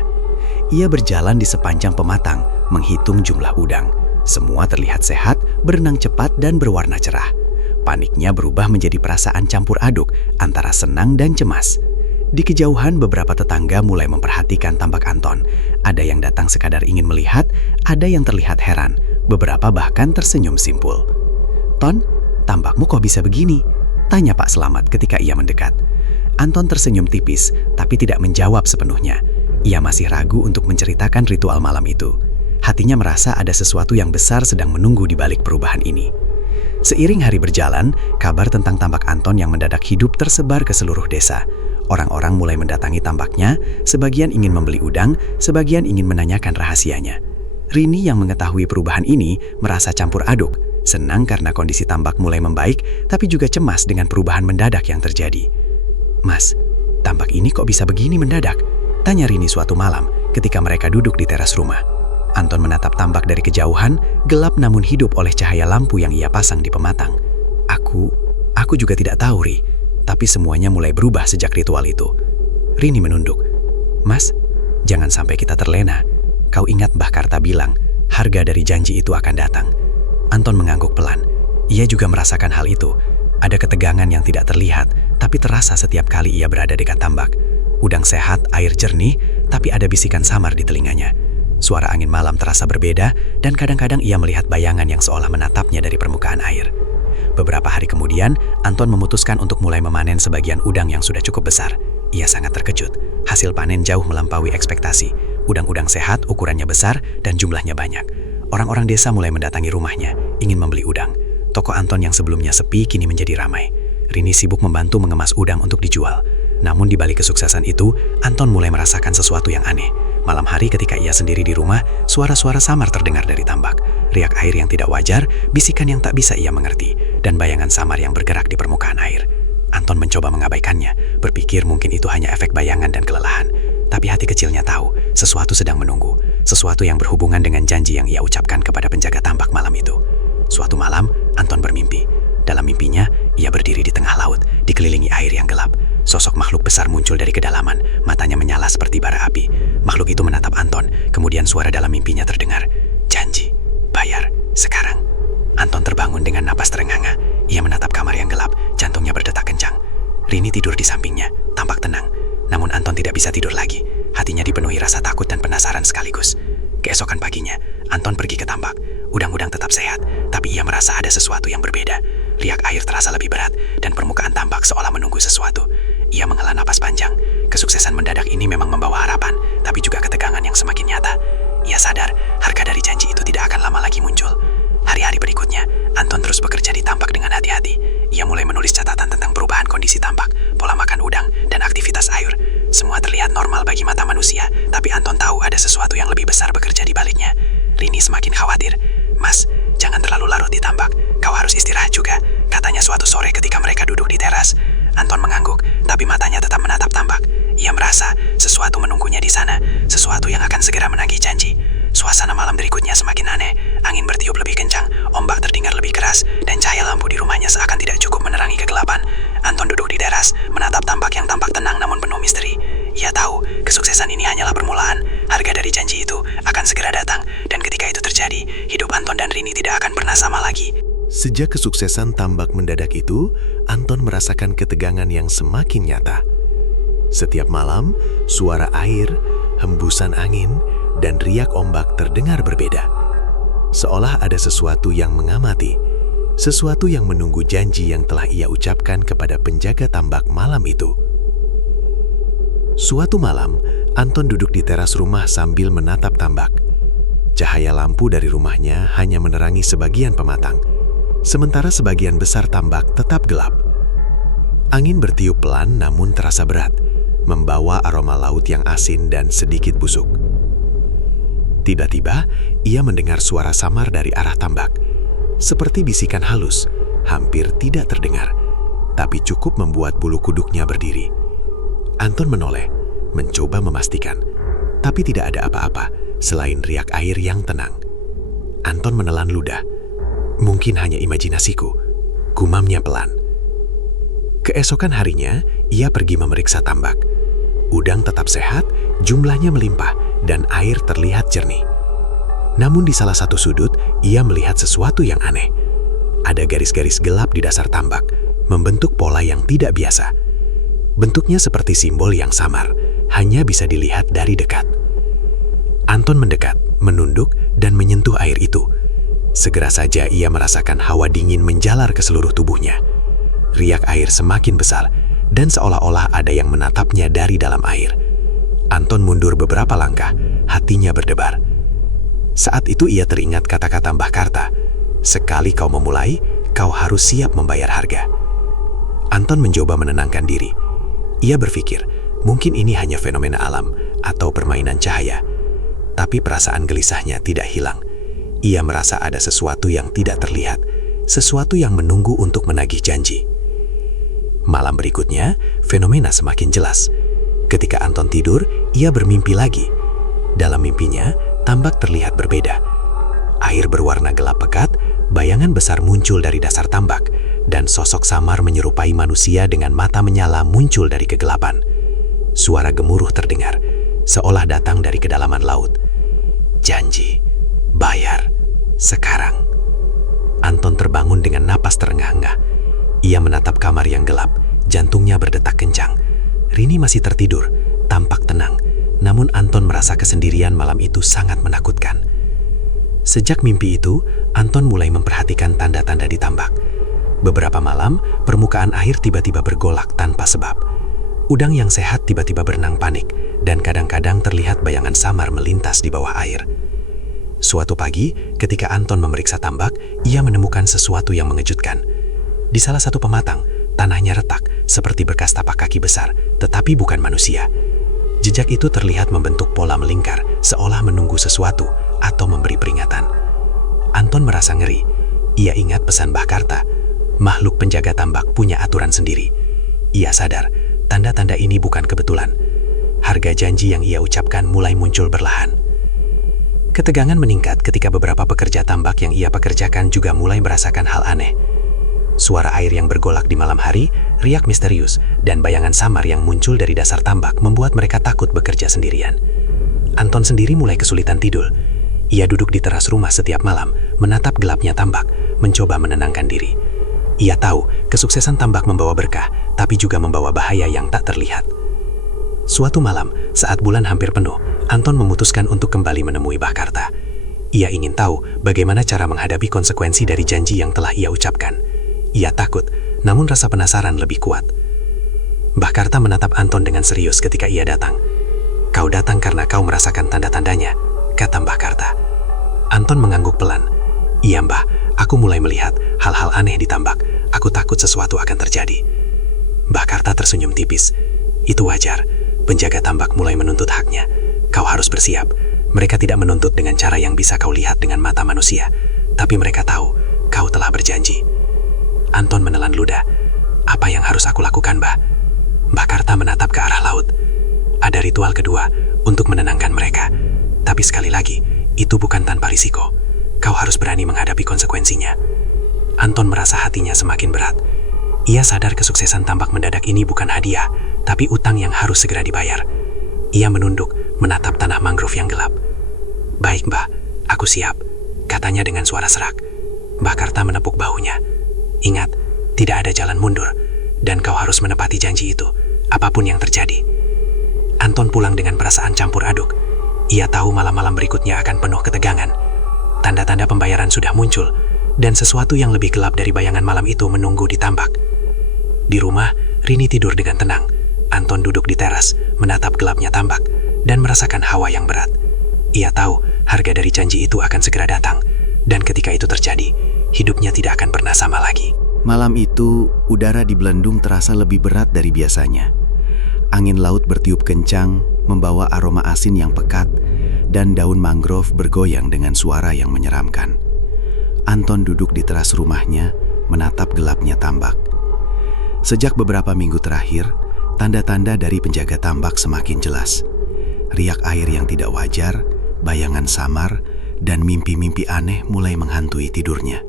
Ia berjalan di sepanjang pematang, menghitung jumlah udang. Semua terlihat sehat, berenang cepat, dan berwarna cerah. Paniknya berubah menjadi perasaan campur aduk antara senang dan cemas. Di kejauhan, beberapa tetangga mulai memperhatikan tambak Anton. Ada yang datang sekadar ingin melihat, ada yang terlihat heran, beberapa bahkan tersenyum simpul. "Ton, tambakmu kok bisa begini?" tanya Pak Selamat ketika ia mendekat. Anton tersenyum tipis, tapi tidak menjawab sepenuhnya. Ia masih ragu untuk menceritakan ritual malam itu. Hatinya merasa ada sesuatu yang besar sedang menunggu di balik perubahan ini. Seiring hari berjalan, kabar tentang tambak Anton yang mendadak hidup tersebar ke seluruh desa. Orang-orang mulai mendatangi tambaknya, sebagian ingin membeli udang, sebagian ingin menanyakan rahasianya. Rini yang mengetahui perubahan ini merasa campur aduk, senang karena kondisi tambak mulai membaik, tapi juga cemas dengan perubahan mendadak yang terjadi. "Mas, tambak ini kok bisa begini mendadak?" tanya Rini suatu malam ketika mereka duduk di teras rumah. Anton menatap tambak dari kejauhan, gelap namun hidup oleh cahaya lampu yang ia pasang di pematang. Aku juga tidak tahu, Ri, tapi semuanya mulai berubah sejak ritual itu." Rini menunduk. "Mas, jangan sampai kita terlena. Kau ingat Mbah Karta bilang, harga dari janji itu akan datang." Anton mengangguk pelan. Ia juga merasakan hal itu. Ada ketegangan yang tidak terlihat, tapi terasa setiap kali ia berada dekat tambak. Udang sehat, air jernih, tapi ada bisikan samar di telinganya. Suara angin malam terasa berbeda, dan kadang-kadang ia melihat bayangan yang seolah menatapnya dari permukaan air. Beberapa hari kemudian, Anton memutuskan untuk mulai memanen sebagian udang yang sudah cukup besar. Ia sangat terkejut. Hasil panen jauh melampaui ekspektasi. Udang-udang sehat, ukurannya besar, dan jumlahnya banyak. Orang-orang desa mulai mendatangi rumahnya, ingin membeli udang. Toko Anton yang sebelumnya sepi kini menjadi ramai. Rini sibuk membantu mengemas udang untuk dijual. Namun di balik kesuksesan itu, Anton mulai merasakan sesuatu yang aneh. Malam hari ketika ia sendiri di rumah, suara-suara samar terdengar dari tambak. Riak air yang tidak wajar, bisikan yang tak bisa ia mengerti, dan bayangan samar yang bergerak di permukaan air. Anton mencoba mengabaikannya, berpikir mungkin itu hanya efek bayangan dan kelelahan. Tapi hati kecilnya tahu, sesuatu sedang menunggu. Sesuatu yang berhubungan dengan janji yang ia ucapkan kepada penjaga tambak malam itu. Suatu malam, Anton bermimpi. Dalam mimpinya, ia berdiri di tengah laut, dikelilingi air yang gelap. Sosok makhluk besar muncul dari kedalaman, matanya menyala seperti bara api. Makhluk itu menatap Anton, kemudian suara dalam mimpinya terdengar. Janji, bayar, sekarang. Anton terbangun dengan napas terengah-engah. Ia menatap kamar yang gelap, jantungnya berdetak kencang. Rini tidur di sampingnya, tampak tenang. Namun Anton tidak bisa tidur lagi. Hatinya dipenuhi rasa takut dan penasaran sekaligus. Keesokan paginya, Anton pergi ke tambak. Udang-udang tetap sehat, tapi ia merasa ada sesuatu yang berbeda. Riak air terasa lebih berat, dan permukaan tambak seolah menunggu sesuatu. Ia menghela napas panjang. Kesuksesan mendadak ini memang membawa harapan, tapi juga ketegangan yang semakin nyata. Ia sadar, harga dari janji itu tidak akan lama lagi muncul. Hari-hari berikutnya, Anton terus bekerja di tambak dengan hati-hati. Ia mulai menulis catatan tentang perubahan kondisi tambak, pola makan udang, dan aktivitas air. Semua terlihat normal bagi mata manusia, tapi Anton tahu ada sesuatu yang lebih besar bekerja di baliknya. Rini semakin khawatir. Mas, jangan terlalu larut di tambak. Kau harus istirahat juga, katanya suatu sore ketika mereka duduk di teras. Anton mengangguk, tapi matanya tetap menatap tambak. Ia merasa sesuatu menunggunya di sana, sesuatu yang akan segera menagih janji. Suasana malam berikutnya semakin aneh. Angin bertiup lebih kencang, ombak terdengar lebih keras, dan cahaya lampu di rumahnya seakan tidak cukup menerangi kegelapan. Anton duduk di teras, menatap tambak yang tampak tenang namun penuh misteri. Ia tahu, kesuksesan ini hanyalah permulaan. Harga dari janji itu akan segera datang, dan ketika itu terjadi, hidup Anton dan Rini tidak akan pernah sama lagi. Sejak kesuksesan tambak mendadak itu, Anton merasakan ketegangan yang semakin nyata. Setiap malam, suara air, hembusan angin, dan riak ombak terdengar berbeda. Seolah ada sesuatu yang mengamati, sesuatu yang menunggu janji yang telah ia ucapkan kepada penjaga tambak malam itu. Suatu malam, Anton duduk di teras rumah sambil menatap tambak. Cahaya lampu dari rumahnya hanya menerangi sebagian pematang, sementara sebagian besar tambak tetap gelap. Angin bertiup pelan namun terasa berat, membawa aroma laut yang asin dan sedikit busuk. Tiba-tiba, ia mendengar suara samar dari arah tambak. Seperti bisikan halus, hampir tidak terdengar, tapi cukup membuat bulu kuduknya berdiri. Anton menoleh, mencoba memastikan, tapi tidak ada apa-apa selain riak air yang tenang. Anton menelan ludah. Mungkin hanya imajinasiku, gumamnya pelan. Keesokan harinya, ia pergi memeriksa tambak. Udang tetap sehat, jumlahnya melimpah, dan air terlihat jernih. Namun di salah satu sudut, ia melihat sesuatu yang aneh. Ada garis-garis gelap di dasar tambak, membentuk pola yang tidak biasa. Bentuknya seperti simbol yang samar, hanya bisa dilihat dari dekat. Anton mendekat, menunduk, dan menyentuh air itu. Segera saja ia merasakan hawa dingin menjalar ke seluruh tubuhnya. Riak air semakin besar, dan seolah-olah ada yang menatapnya dari dalam air. Anton mundur beberapa langkah, hatinya berdebar. Saat itu ia teringat kata-kata Mbah Karta, sekali kau memulai, kau harus siap membayar harga. Anton mencoba menenangkan diri. Ia berpikir, mungkin ini hanya fenomena alam atau permainan cahaya. Tapi perasaan gelisahnya tidak hilang. Ia merasa ada sesuatu yang tidak terlihat, sesuatu yang menunggu untuk menagih janji. Malam berikutnya, fenomena semakin jelas. Ketika Anton tidur, ia bermimpi lagi. Dalam mimpinya, tambak terlihat berbeda. Air berwarna gelap pekat, bayangan besar muncul dari dasar tambak, dan sosok samar menyerupai manusia dengan mata menyala muncul dari kegelapan. Suara gemuruh terdengar, seolah datang dari kedalaman laut. Janji, bayar, sekarang. Anton terbangun dengan napas terengah-engah. Ia menatap kamar yang gelap, jantungnya berdetak kencang. Rini masih tertidur, tampak tenang, namun Anton merasa kesendirian malam itu sangat menakutkan. Sejak mimpi itu, Anton mulai memperhatikan tanda-tanda di tambak. Beberapa malam, permukaan air tiba-tiba bergolak tanpa sebab. Udang yang sehat tiba-tiba berenang panik, dan kadang-kadang terlihat bayangan samar melintas di bawah air. Suatu pagi, ketika Anton memeriksa tambak, ia menemukan sesuatu yang mengejutkan. Di salah satu pematang, tanahnya retak seperti bekas tapak kaki besar, tetapi bukan manusia. Jejak itu terlihat membentuk pola melingkar, seolah menunggu sesuatu atau memberi peringatan. Anton merasa ngeri. Ia ingat pesan Mbah Karta, makhluk penjaga tambak punya aturan sendiri. Ia sadar, tanda-tanda ini bukan kebetulan. Harga janji yang ia ucapkan mulai muncul perlahan. Ketegangan meningkat ketika beberapa pekerja tambak yang ia pekerjakan juga mulai merasakan hal aneh. Suara air yang bergolak di malam hari, riak misterius, dan bayangan samar yang muncul dari dasar tambak membuat mereka takut bekerja sendirian. Anton sendiri mulai kesulitan tidur. Ia duduk di teras rumah setiap malam, menatap gelapnya tambak, mencoba menenangkan diri. Ia tahu kesuksesan tambak membawa berkah, tapi juga membawa bahaya yang tak terlihat. Suatu malam, saat bulan hampir penuh, Anton memutuskan untuk kembali menemui Mbah Karta. Ia ingin tahu bagaimana cara menghadapi konsekuensi dari janji yang telah ia ucapkan. Ia takut, namun rasa penasaran lebih kuat. Mbah Karta menatap Anton dengan serius ketika ia datang. "Kau datang karena kau merasakan tanda-tandanya," kata Mbah Karta. Anton mengangguk pelan. "Iya Mbah, aku mulai melihat hal-hal aneh di tambak. Aku takut sesuatu akan terjadi." Mbah Karta tersenyum tipis. "Itu wajar. Penjaga tambak mulai menuntut haknya. Kau harus bersiap. Mereka tidak menuntut dengan cara yang bisa kau lihat dengan mata manusia, tapi mereka tahu kau telah berjanji." Anton menelan ludah. "Apa yang harus aku lakukan, Mbah?" Mbah Karta menatap ke arah laut. "Ada ritual kedua untuk menenangkan mereka. Tapi sekali lagi, itu bukan tanpa risiko. Kau harus berani menghadapi konsekuensinya." Anton merasa hatinya semakin berat. Ia sadar kesuksesan tambak mendadak ini bukan hadiah, tapi utang yang harus segera dibayar. Ia menunduk, menatap tanah mangrove yang gelap. "Baik Mbah, aku siap," katanya dengan suara serak. Mbah Karta menepuk bahunya. "Ingat, tidak ada jalan mundur, dan kau harus menepati janji itu, apapun yang terjadi." Anton pulang dengan perasaan campur aduk. Ia tahu malam-malam berikutnya akan penuh ketegangan. Tanda-tanda pembayaran sudah muncul, dan sesuatu yang lebih gelap dari bayangan malam itu menunggu di tambak. Di rumah, Rini tidur dengan tenang. Anton duduk di teras, menatap gelapnya tambak, dan merasakan hawa yang berat. Ia tahu harga dari janji itu akan segera datang, dan ketika itu terjadi, hidupnya tidak akan pernah sama lagi. Malam itu, udara di Belendung terasa lebih berat dari biasanya. Angin laut bertiup kencang, membawa aroma asin yang pekat, dan daun mangrove bergoyang dengan suara yang menyeramkan. Anton duduk di teras rumahnya, menatap gelapnya tambak. Sejak beberapa minggu terakhir, tanda-tanda dari penjaga tambak semakin jelas. Riak air yang tidak wajar, bayangan samar, dan mimpi-mimpi aneh mulai menghantui tidurnya.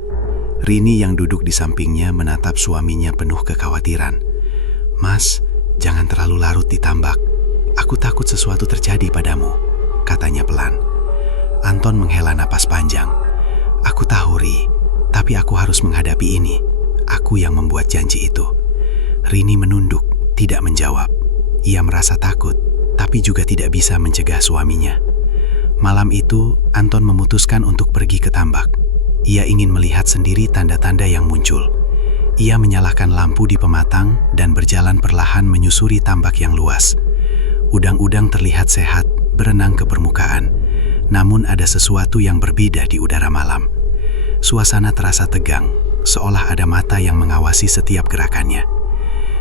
Rini yang duduk di sampingnya menatap suaminya penuh kekhawatiran. "Mas, jangan terlalu larut di tambak. Aku takut sesuatu terjadi padamu," katanya pelan. Anton menghela napas panjang. "Aku tahu, Ri, tapi aku harus menghadapi ini. Aku yang membuat janji itu." Rini menunduk, tidak menjawab. Ia merasa takut, tapi juga tidak bisa mencegah suaminya. Malam itu, Anton memutuskan untuk pergi ke tambak. Ia ingin melihat sendiri tanda-tanda yang muncul. Ia menyalakan lampu di pematang dan berjalan perlahan menyusuri tambak yang luas. Udang-udang terlihat sehat, berenang ke permukaan. Namun ada sesuatu yang berbeda di udara malam. Suasana terasa tegang, seolah ada mata yang mengawasi setiap gerakannya.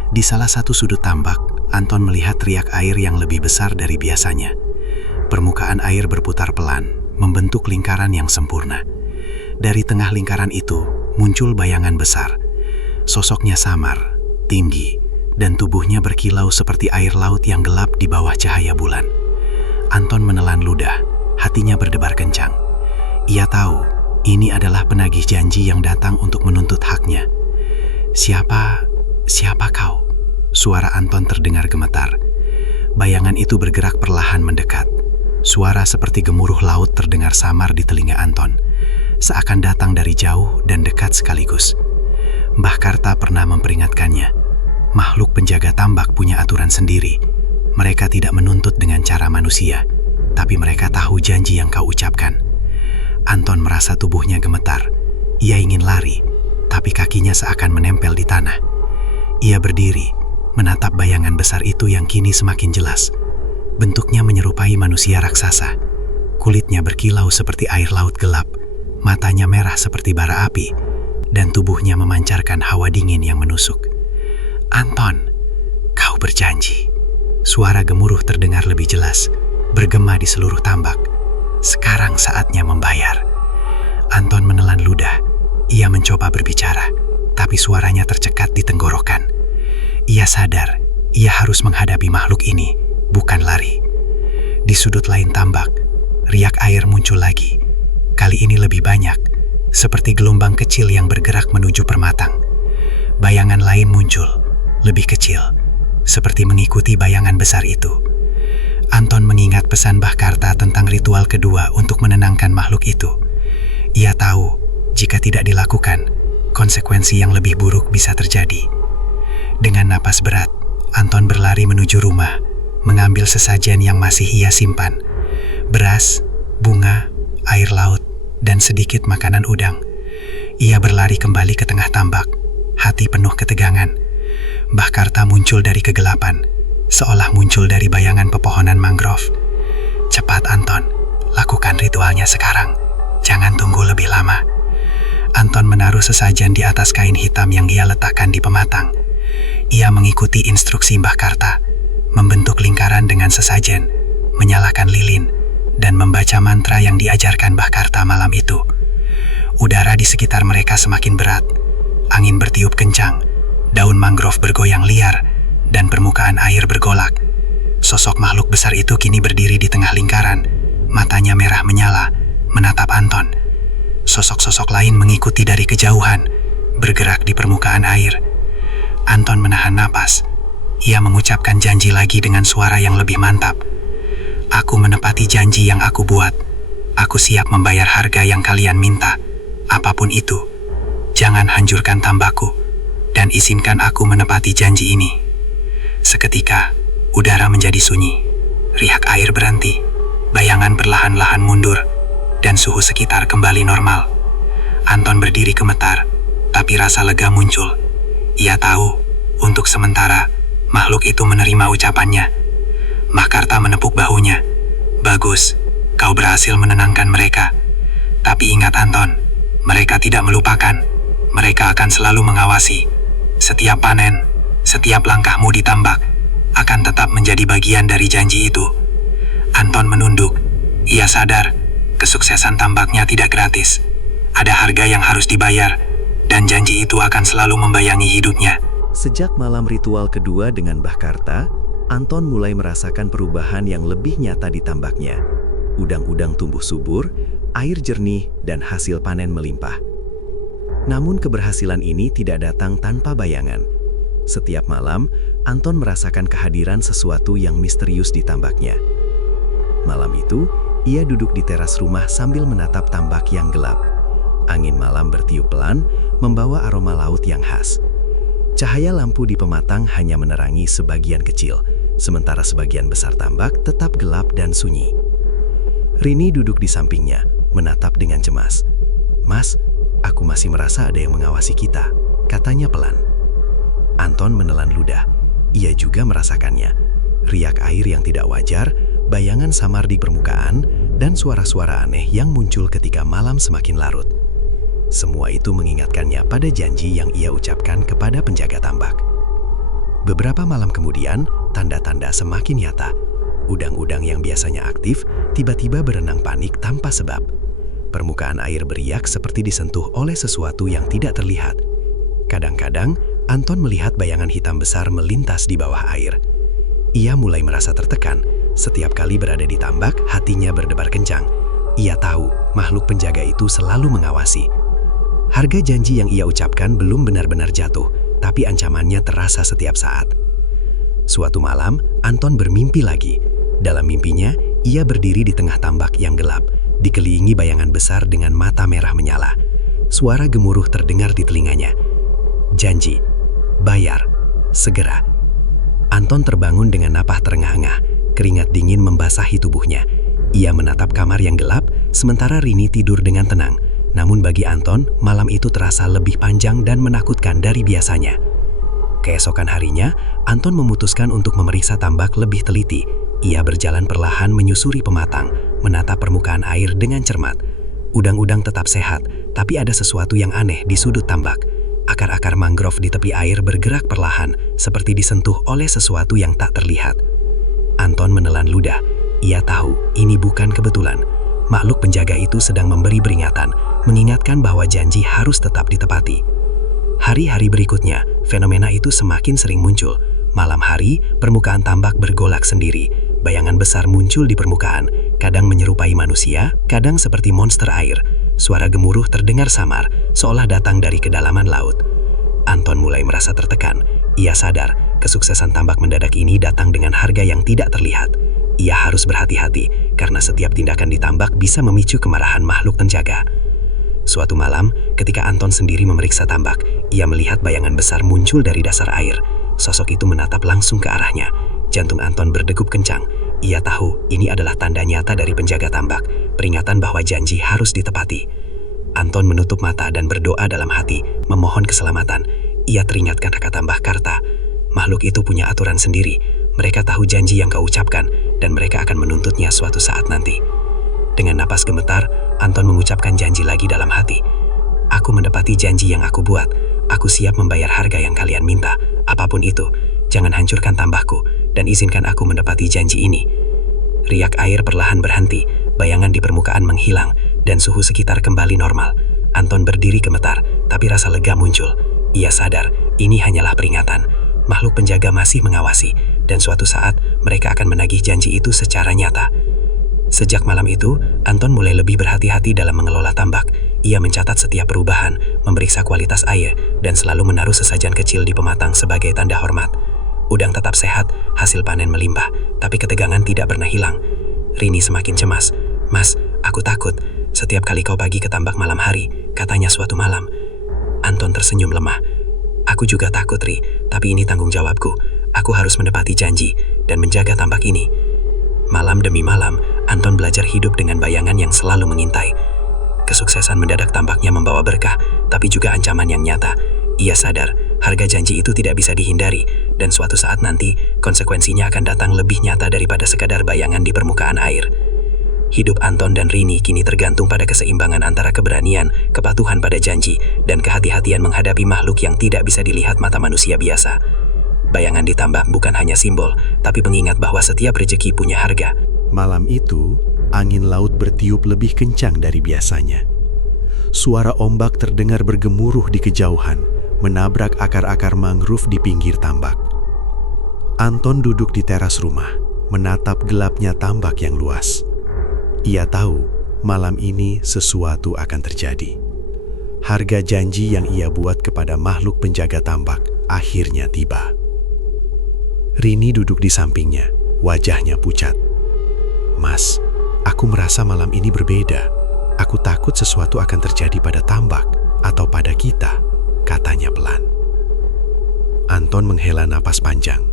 Di salah satu sudut tambak, Anton melihat riak air yang lebih besar dari biasanya. Permukaan air berputar pelan, membentuk lingkaran yang sempurna. Dari tengah lingkaran itu, muncul bayangan besar. Sosoknya samar, tinggi, dan tubuhnya berkilau seperti air laut yang gelap di bawah cahaya bulan. Anton menelan ludah, hatinya berdebar kencang. Ia tahu, ini adalah penagih janji yang datang untuk menuntut haknya. Siapa kau?" Suara Anton terdengar gemetar. Bayangan itu bergerak perlahan mendekat. Suara seperti gemuruh laut terdengar samar di telinga Anton, seakan datang dari jauh dan dekat sekaligus. Mbah Karta pernah memperingatkannya, makhluk penjaga tambak punya aturan sendiri. Mereka tidak menuntut dengan cara manusia, tapi mereka tahu janji yang kau ucapkan. Anton merasa tubuhnya gemetar. Ia ingin lari, tapi kakinya seakan menempel di tanah. Ia berdiri, menatap bayangan besar itu yang kini semakin jelas. Bentuknya menyerupai manusia raksasa. Kulitnya berkilau seperti air laut gelap, matanya merah seperti bara api, dan tubuhnya memancarkan hawa dingin yang menusuk. "Anton, kau berjanji." Suara gemuruh terdengar lebih jelas, bergema di seluruh tambak. "Sekarang saatnya membayar." Anton menelan ludah. Ia mencoba berbicara, tapi suaranya tercekat di tenggorokan. Ia sadar, ia harus menghadapi makhluk ini, bukan lari. Di sudut lain tambak, riak air muncul lagi. Kali ini lebih banyak, seperti gelombang kecil yang bergerak menuju permatang. Bayangan lain muncul, lebih kecil, seperti mengikuti bayangan besar itu. Anton mengingat pesan Mbah Karta tentang ritual kedua untuk menenangkan makhluk itu. Ia tahu, jika tidak dilakukan, konsekuensi yang lebih buruk bisa terjadi. Dengan napas berat, Anton berlari menuju rumah, mengambil sesajen yang masih ia simpan. Beras, bunga, air laut, dan sedikit makanan udang. Ia berlari kembali ke tengah tambak, hati penuh ketegangan. Mbah Karta muncul dari kegelapan, seolah muncul dari bayangan pepohonan mangrove. "Cepat Anton, lakukan ritualnya sekarang. Jangan tunggu lebih lama." Anton menaruh sesajen di atas kain hitam yang ia letakkan di pematang. Ia mengikuti instruksi Mbah Karta, membentuk lingkaran dengan sesajen, menyalakan lilin, dan membaca mantra yang diajarkan Mbah Karta malam itu. Udara di sekitar mereka semakin berat, angin bertiup kencang, daun mangrove bergoyang liar, dan permukaan air bergolak. Sosok makhluk besar itu kini berdiri di tengah lingkaran, matanya merah menyala, menatap Anton. Sosok-sosok lain mengikuti dari kejauhan, bergerak di permukaan air. Anton menahan napas. Ia mengucapkan janji lagi dengan suara yang lebih mantap. "Aku menepati janji yang aku buat. Aku siap membayar harga yang kalian minta, apapun itu. Jangan hancurkan tambakku, dan izinkan aku menepati janji ini." Seketika, udara menjadi sunyi. Riak air berhenti, bayangan perlahan-lahan mundur, dan suhu sekitar kembali normal. Anton berdiri gemetar, tapi rasa lega muncul. Ia tahu, untuk sementara, makhluk itu menerima ucapannya. Mbah Karta menepuk bahunya. "Bagus, kau berhasil menenangkan mereka. Tapi ingat Anton, mereka tidak melupakan. Mereka akan selalu mengawasi. Setiap panen, setiap langkahmu di tambak, akan tetap menjadi bagian dari janji itu." Anton menunduk. Ia sadar, kesuksesan tambaknya tidak gratis. Ada harga yang harus dibayar, dan janji itu akan selalu membayangi hidupnya. Sejak malam ritual kedua dengan Mbah Karta, Anton mulai merasakan perubahan yang lebih nyata di tambaknya. Udang-udang tumbuh subur, air jernih, dan hasil panen melimpah. Namun keberhasilan ini tidak datang tanpa bayangan. Setiap malam, Anton merasakan kehadiran sesuatu yang misterius di tambaknya. Malam itu, ia duduk di teras rumah sambil menatap tambak yang gelap. Angin malam bertiup pelan, membawa aroma laut yang khas. Cahaya lampu di pematang hanya menerangi sebagian kecil, sementara sebagian besar tambak tetap gelap dan sunyi. Rini duduk di sampingnya, menatap dengan cemas. "Mas, aku masih merasa ada yang mengawasi kita," katanya pelan. Anton menelan ludah. Ia juga merasakannya. Riak air yang tidak wajar, bayangan samar di permukaan, dan suara-suara aneh yang muncul ketika malam semakin larut. Semua itu mengingatkannya pada janji yang ia ucapkan kepada penjaga tambak. Beberapa malam kemudian, tanda-tanda semakin nyata. Udang-udang yang biasanya aktif, tiba-tiba berenang panik tanpa sebab. Permukaan air beriak seperti disentuh oleh sesuatu yang tidak terlihat. Kadang-kadang, Anton melihat bayangan hitam besar melintas di bawah air. Ia mulai merasa tertekan. Setiap kali berada di tambak, hatinya berdebar kencang. Ia tahu makhluk penjaga itu selalu mengawasi. Harga janji yang ia ucapkan belum benar-benar jatuh, tapi ancamannya terasa setiap saat. Suatu malam, Anton bermimpi lagi. Dalam mimpinya, ia berdiri di tengah tambak yang gelap, dikelilingi bayangan besar dengan mata merah menyala. Suara gemuruh terdengar di telinganya. "Janji, bayar, segera." Anton terbangun dengan napas terengah-engah, keringat dingin membasahi tubuhnya. Ia menatap kamar yang gelap, sementara Rini tidur dengan tenang. Namun bagi Anton, malam itu terasa lebih panjang dan menakutkan dari biasanya. Keesokan harinya, Anton memutuskan untuk memeriksa tambak lebih teliti. Ia berjalan perlahan menyusuri pematang, menatap permukaan air dengan cermat. Udang-udang tetap sehat, tapi ada sesuatu yang aneh di sudut tambak. Akar-akar mangrove di tepi air bergerak perlahan, seperti disentuh oleh sesuatu yang tak terlihat. Anton menelan ludah. Ia tahu ini bukan kebetulan. Makhluk penjaga itu sedang memberi peringatan, mengingatkan bahwa janji harus tetap ditepati. Hari-hari berikutnya, fenomena itu semakin sering muncul. Malam hari, permukaan tambak bergolak sendiri. Bayangan besar muncul di permukaan, kadang menyerupai manusia, kadang seperti monster air. Suara gemuruh terdengar samar, seolah datang dari kedalaman laut. Anton mulai merasa tertekan. Ia sadar, kesuksesan tambak mendadak ini datang dengan harga yang tidak terlihat. Ia harus berhati-hati, karena setiap tindakan di tambak bisa memicu kemarahan makhluk penjaga. Suatu malam, ketika Anton sendiri memeriksa tambak, ia melihat bayangan besar muncul dari dasar air. Sosok itu menatap langsung ke arahnya. Jantung Anton berdegup kencang. Ia tahu ini adalah tanda nyata dari penjaga tambak, peringatan bahwa janji harus ditepati. Anton menutup mata dan berdoa dalam hati, memohon keselamatan. Ia teringat kata-kata Mbah Karta. Makhluk itu punya aturan sendiri. Mereka tahu janji yang kau ucapkan, dan mereka akan menuntutnya suatu saat nanti. Dengan napas gemetar, Anton mengucapkan janji lagi dalam hati. Aku mendapati janji yang aku buat. Aku siap membayar harga yang kalian minta, apapun itu. Jangan hancurkan tambahku, dan izinkan aku mendapati janji ini. Riak air perlahan berhenti, bayangan di permukaan menghilang, dan suhu sekitar kembali normal. Anton berdiri gemetar, tapi rasa lega muncul. Ia sadar, ini hanyalah peringatan. Makhluk penjaga masih mengawasi, dan suatu saat mereka akan menagih janji itu secara nyata. Sejak malam itu, Anton mulai lebih berhati-hati dalam mengelola tambak. Ia mencatat setiap perubahan, memeriksa kualitas air, dan selalu menaruh sesajen kecil di pematang sebagai tanda hormat. Udang tetap sehat, hasil panen melimpah, tapi ketegangan tidak pernah hilang. Rini semakin cemas. Mas, aku takut. Setiap kali kau pagi ke tambak malam hari, katanya suatu malam. Anton tersenyum lemah. Aku juga takut, Ri, tapi ini tanggung jawabku. Aku harus menepati janji dan menjaga tambak ini. Malam demi malam, Anton belajar hidup dengan bayangan yang selalu mengintai. Kesuksesan mendadak tampaknya membawa berkah, tapi juga ancaman yang nyata. Ia sadar, harga janji itu tidak bisa dihindari, dan suatu saat nanti, konsekuensinya akan datang lebih nyata daripada sekadar bayangan di permukaan air. Hidup Anton dan Rini kini tergantung pada keseimbangan antara keberanian, kepatuhan pada janji, dan kehati-hatian menghadapi makhluk yang tidak bisa dilihat mata manusia biasa. Bayangan di tambak bukan hanya simbol, tapi pengingat bahwa setiap rejeki punya harga. Malam itu, angin laut bertiup lebih kencang dari biasanya. Suara ombak terdengar bergemuruh di kejauhan, menabrak akar-akar mangrove di pinggir tambak. Anton duduk di teras rumah, menatap gelapnya tambak yang luas. Ia tahu, malam ini sesuatu akan terjadi. Harga janji yang ia buat kepada makhluk penjaga tambak akhirnya tiba. Rini duduk di sampingnya, wajahnya pucat. Mas, aku merasa malam ini berbeda. Aku takut sesuatu akan terjadi pada tambak atau pada kita, katanya pelan. Anton menghela napas panjang.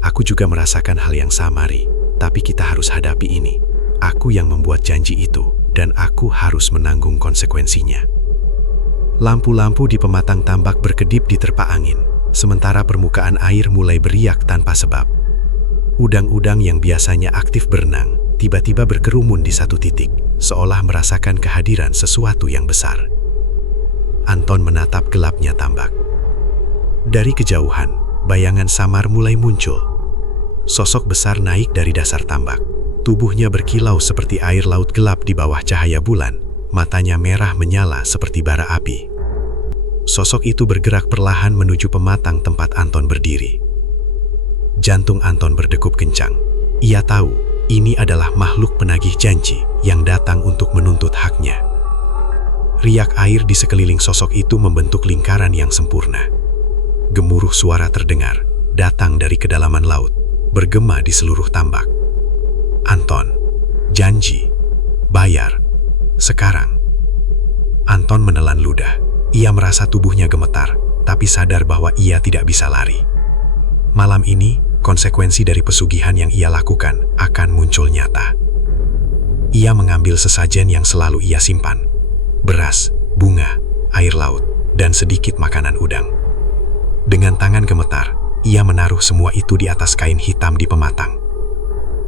Aku juga merasakan hal yang sama, Ri. Tapi kita harus hadapi ini. Aku yang membuat janji itu, dan aku harus menanggung konsekuensinya. Lampu-lampu di pematang tambak berkedip di terpa angin, sementara permukaan air mulai beriak tanpa sebab. Udang-udang yang biasanya aktif berenang, tiba-tiba berkerumun di satu titik, seolah merasakan kehadiran sesuatu yang besar. Anton menatap gelapnya tambak. Dari kejauhan, bayangan samar mulai muncul. Sosok besar naik dari dasar tambak. Tubuhnya berkilau seperti air laut gelap di bawah cahaya bulan. Matanya merah menyala seperti bara api. Sosok itu bergerak perlahan menuju pematang tempat Anton berdiri. Jantung Anton berdegup kencang. Ia tahu ini adalah makhluk penagih janji yang datang untuk menuntut haknya. Riak air di sekeliling sosok itu membentuk lingkaran yang sempurna. Gemuruh suara terdengar, datang dari kedalaman laut, bergema di seluruh tambak. Anton, janji, bayar, sekarang. Anton menelan ludah. Ia merasa tubuhnya gemetar, tapi sadar bahwa ia tidak bisa lari. Malam ini, konsekuensi dari pesugihan yang ia lakukan akan muncul nyata. Ia mengambil sesajen yang selalu ia simpan. Beras, bunga, air laut, dan sedikit makanan udang. Dengan tangan gemetar, ia menaruh semua itu di atas kain hitam di pematang.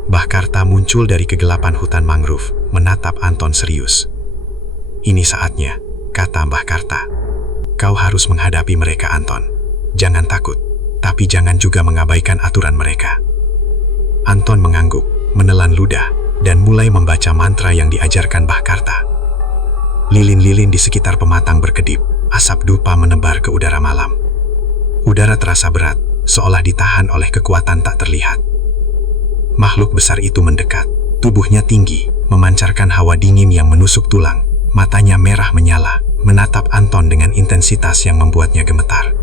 Mbah Karta muncul dari kegelapan hutan mangrove, menatap Anton serius. "Ini saatnya," kata Mbah Karta. "Kau harus menghadapi mereka, Anton. Jangan takut, tapi jangan juga mengabaikan aturan mereka." Anton mengangguk, menelan ludah, dan mulai membaca mantra yang diajarkan Mbah Karta. Lilin-lilin di sekitar pematang berkedip, asap dupa menebar ke udara malam. Udara terasa berat, seolah ditahan oleh kekuatan tak terlihat. Makhluk besar itu mendekat, tubuhnya tinggi, memancarkan hawa dingin yang menusuk tulang, matanya merah menyala, menatap Anton dengan intensitas yang membuatnya gemetar.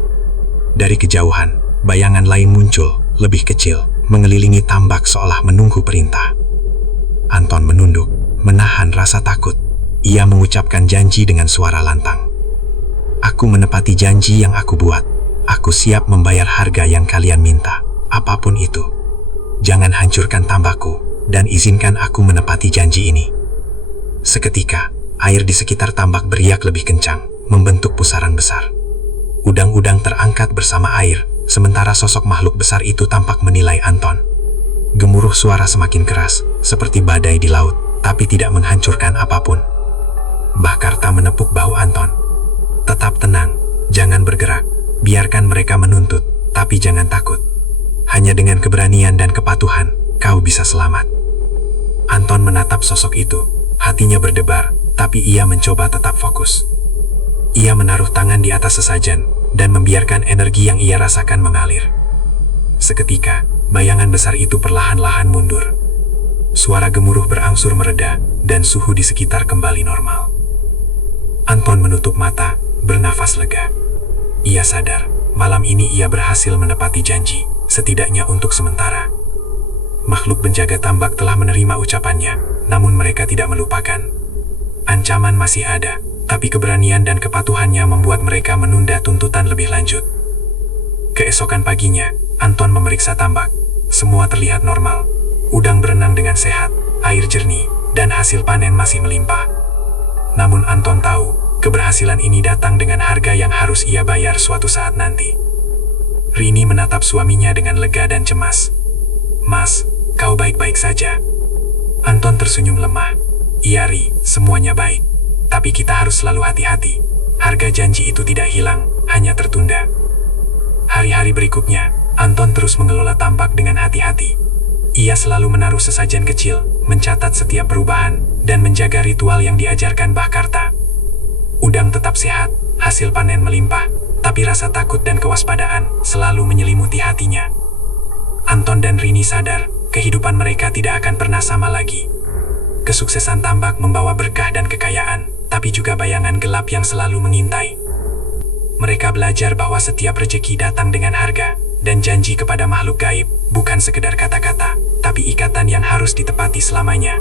Dari kejauhan, bayangan lain muncul, lebih kecil, mengelilingi tambak seolah menunggu perintah. Anton menunduk, menahan rasa takut. Ia mengucapkan janji dengan suara lantang. "Aku menepati janji yang aku buat. Aku siap membayar harga yang kalian minta, apapun itu. Jangan hancurkan tambakku, dan izinkan aku menepati janji ini." Seketika, air di sekitar tambak beriak lebih kencang, membentuk pusaran besar. Udang-udang terangkat bersama air, sementara sosok makhluk besar itu tampak menilai Anton. Gemuruh suara semakin keras, seperti badai di laut, tapi tidak menghancurkan apapun. Mbah Karta menepuk bahu Anton. "Tetap tenang, jangan bergerak. Biarkan mereka menuntut, tapi jangan takut. Hanya dengan keberanian dan kepatuhan, kau bisa selamat." Anton menatap sosok itu, hatinya berdebar, tapi ia mencoba tetap fokus. Ia menaruh tangan di atas sesajen, dan membiarkan energi yang ia rasakan mengalir. Seketika, bayangan besar itu perlahan-lahan mundur. Suara gemuruh berangsur mereda, dan suhu di sekitar kembali normal. Anton menutup mata, bernafas lega. Ia sadar, malam ini ia berhasil menepati janji, setidaknya untuk sementara. Makhluk penjaga tambak telah menerima ucapannya, namun mereka tidak melupakan. Ancaman masih ada, tapi keberanian dan kepatuhannya membuat mereka menunda tuntutan lebih lanjut. Keesokan paginya, Anton memeriksa tambak. Semua terlihat normal. Udang berenang dengan sehat, air jernih, dan hasil panen masih melimpah. Namun Anton tahu, keberhasilan ini datang dengan harga yang harus ia bayar suatu saat nanti. Rini menatap suaminya dengan lega dan cemas. "Mas, kau baik-baik saja?" Anton tersenyum lemah. "Iya Ri, semuanya baik. Tapi kita harus selalu hati-hati. Harga janji itu tidak hilang, hanya tertunda." Hari-hari berikutnya, Anton terus mengelola tambak dengan hati-hati. Ia selalu menaruh sesajen kecil, mencatat setiap perubahan, dan menjaga ritual yang diajarkan Mbah Karta. Udang tetap sehat, hasil panen melimpah, tapi rasa takut dan kewaspadaan selalu menyelimuti hatinya. Anton dan Rini sadar, kehidupan mereka tidak akan pernah sama lagi. Kesuksesan tambak membawa berkah dan kekayaan, tapi juga bayangan gelap yang selalu mengintai. Mereka belajar bahwa setiap rejeki datang dengan harga, dan janji kepada makhluk gaib bukan sekedar kata-kata, tapi ikatan yang harus ditepati selamanya.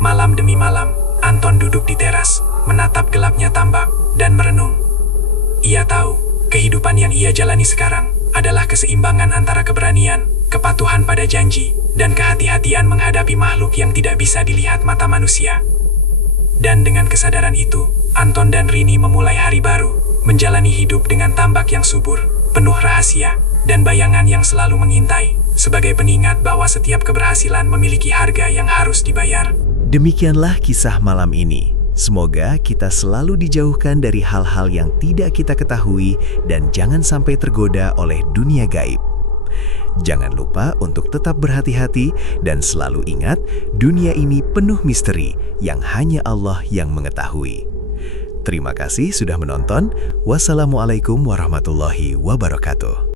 Malam demi malam, Anton duduk di teras, menatap gelapnya tambak, dan merenung. Ia tahu, kehidupan yang ia jalani sekarang adalah keseimbangan antara keberanian, kepatuhan pada janji, dan kehati-hatian menghadapi makhluk yang tidak bisa dilihat mata manusia. Dan dengan kesadaran itu, Anton dan Rini memulai hari baru, menjalani hidup dengan tambak yang subur, penuh rahasia, dan bayangan yang selalu mengintai, sebagai pengingat bahwa setiap keberhasilan memiliki harga yang harus dibayar. Demikianlah kisah malam ini. Semoga kita selalu dijauhkan dari hal-hal yang tidak kita ketahui dan jangan sampai tergoda oleh dunia gaib. Jangan lupa untuk tetap berhati-hati dan selalu ingat, dunia ini penuh misteri yang hanya Allah yang mengetahui. Terima kasih sudah menonton. Wassalamualaikum warahmatullahi wabarakatuh.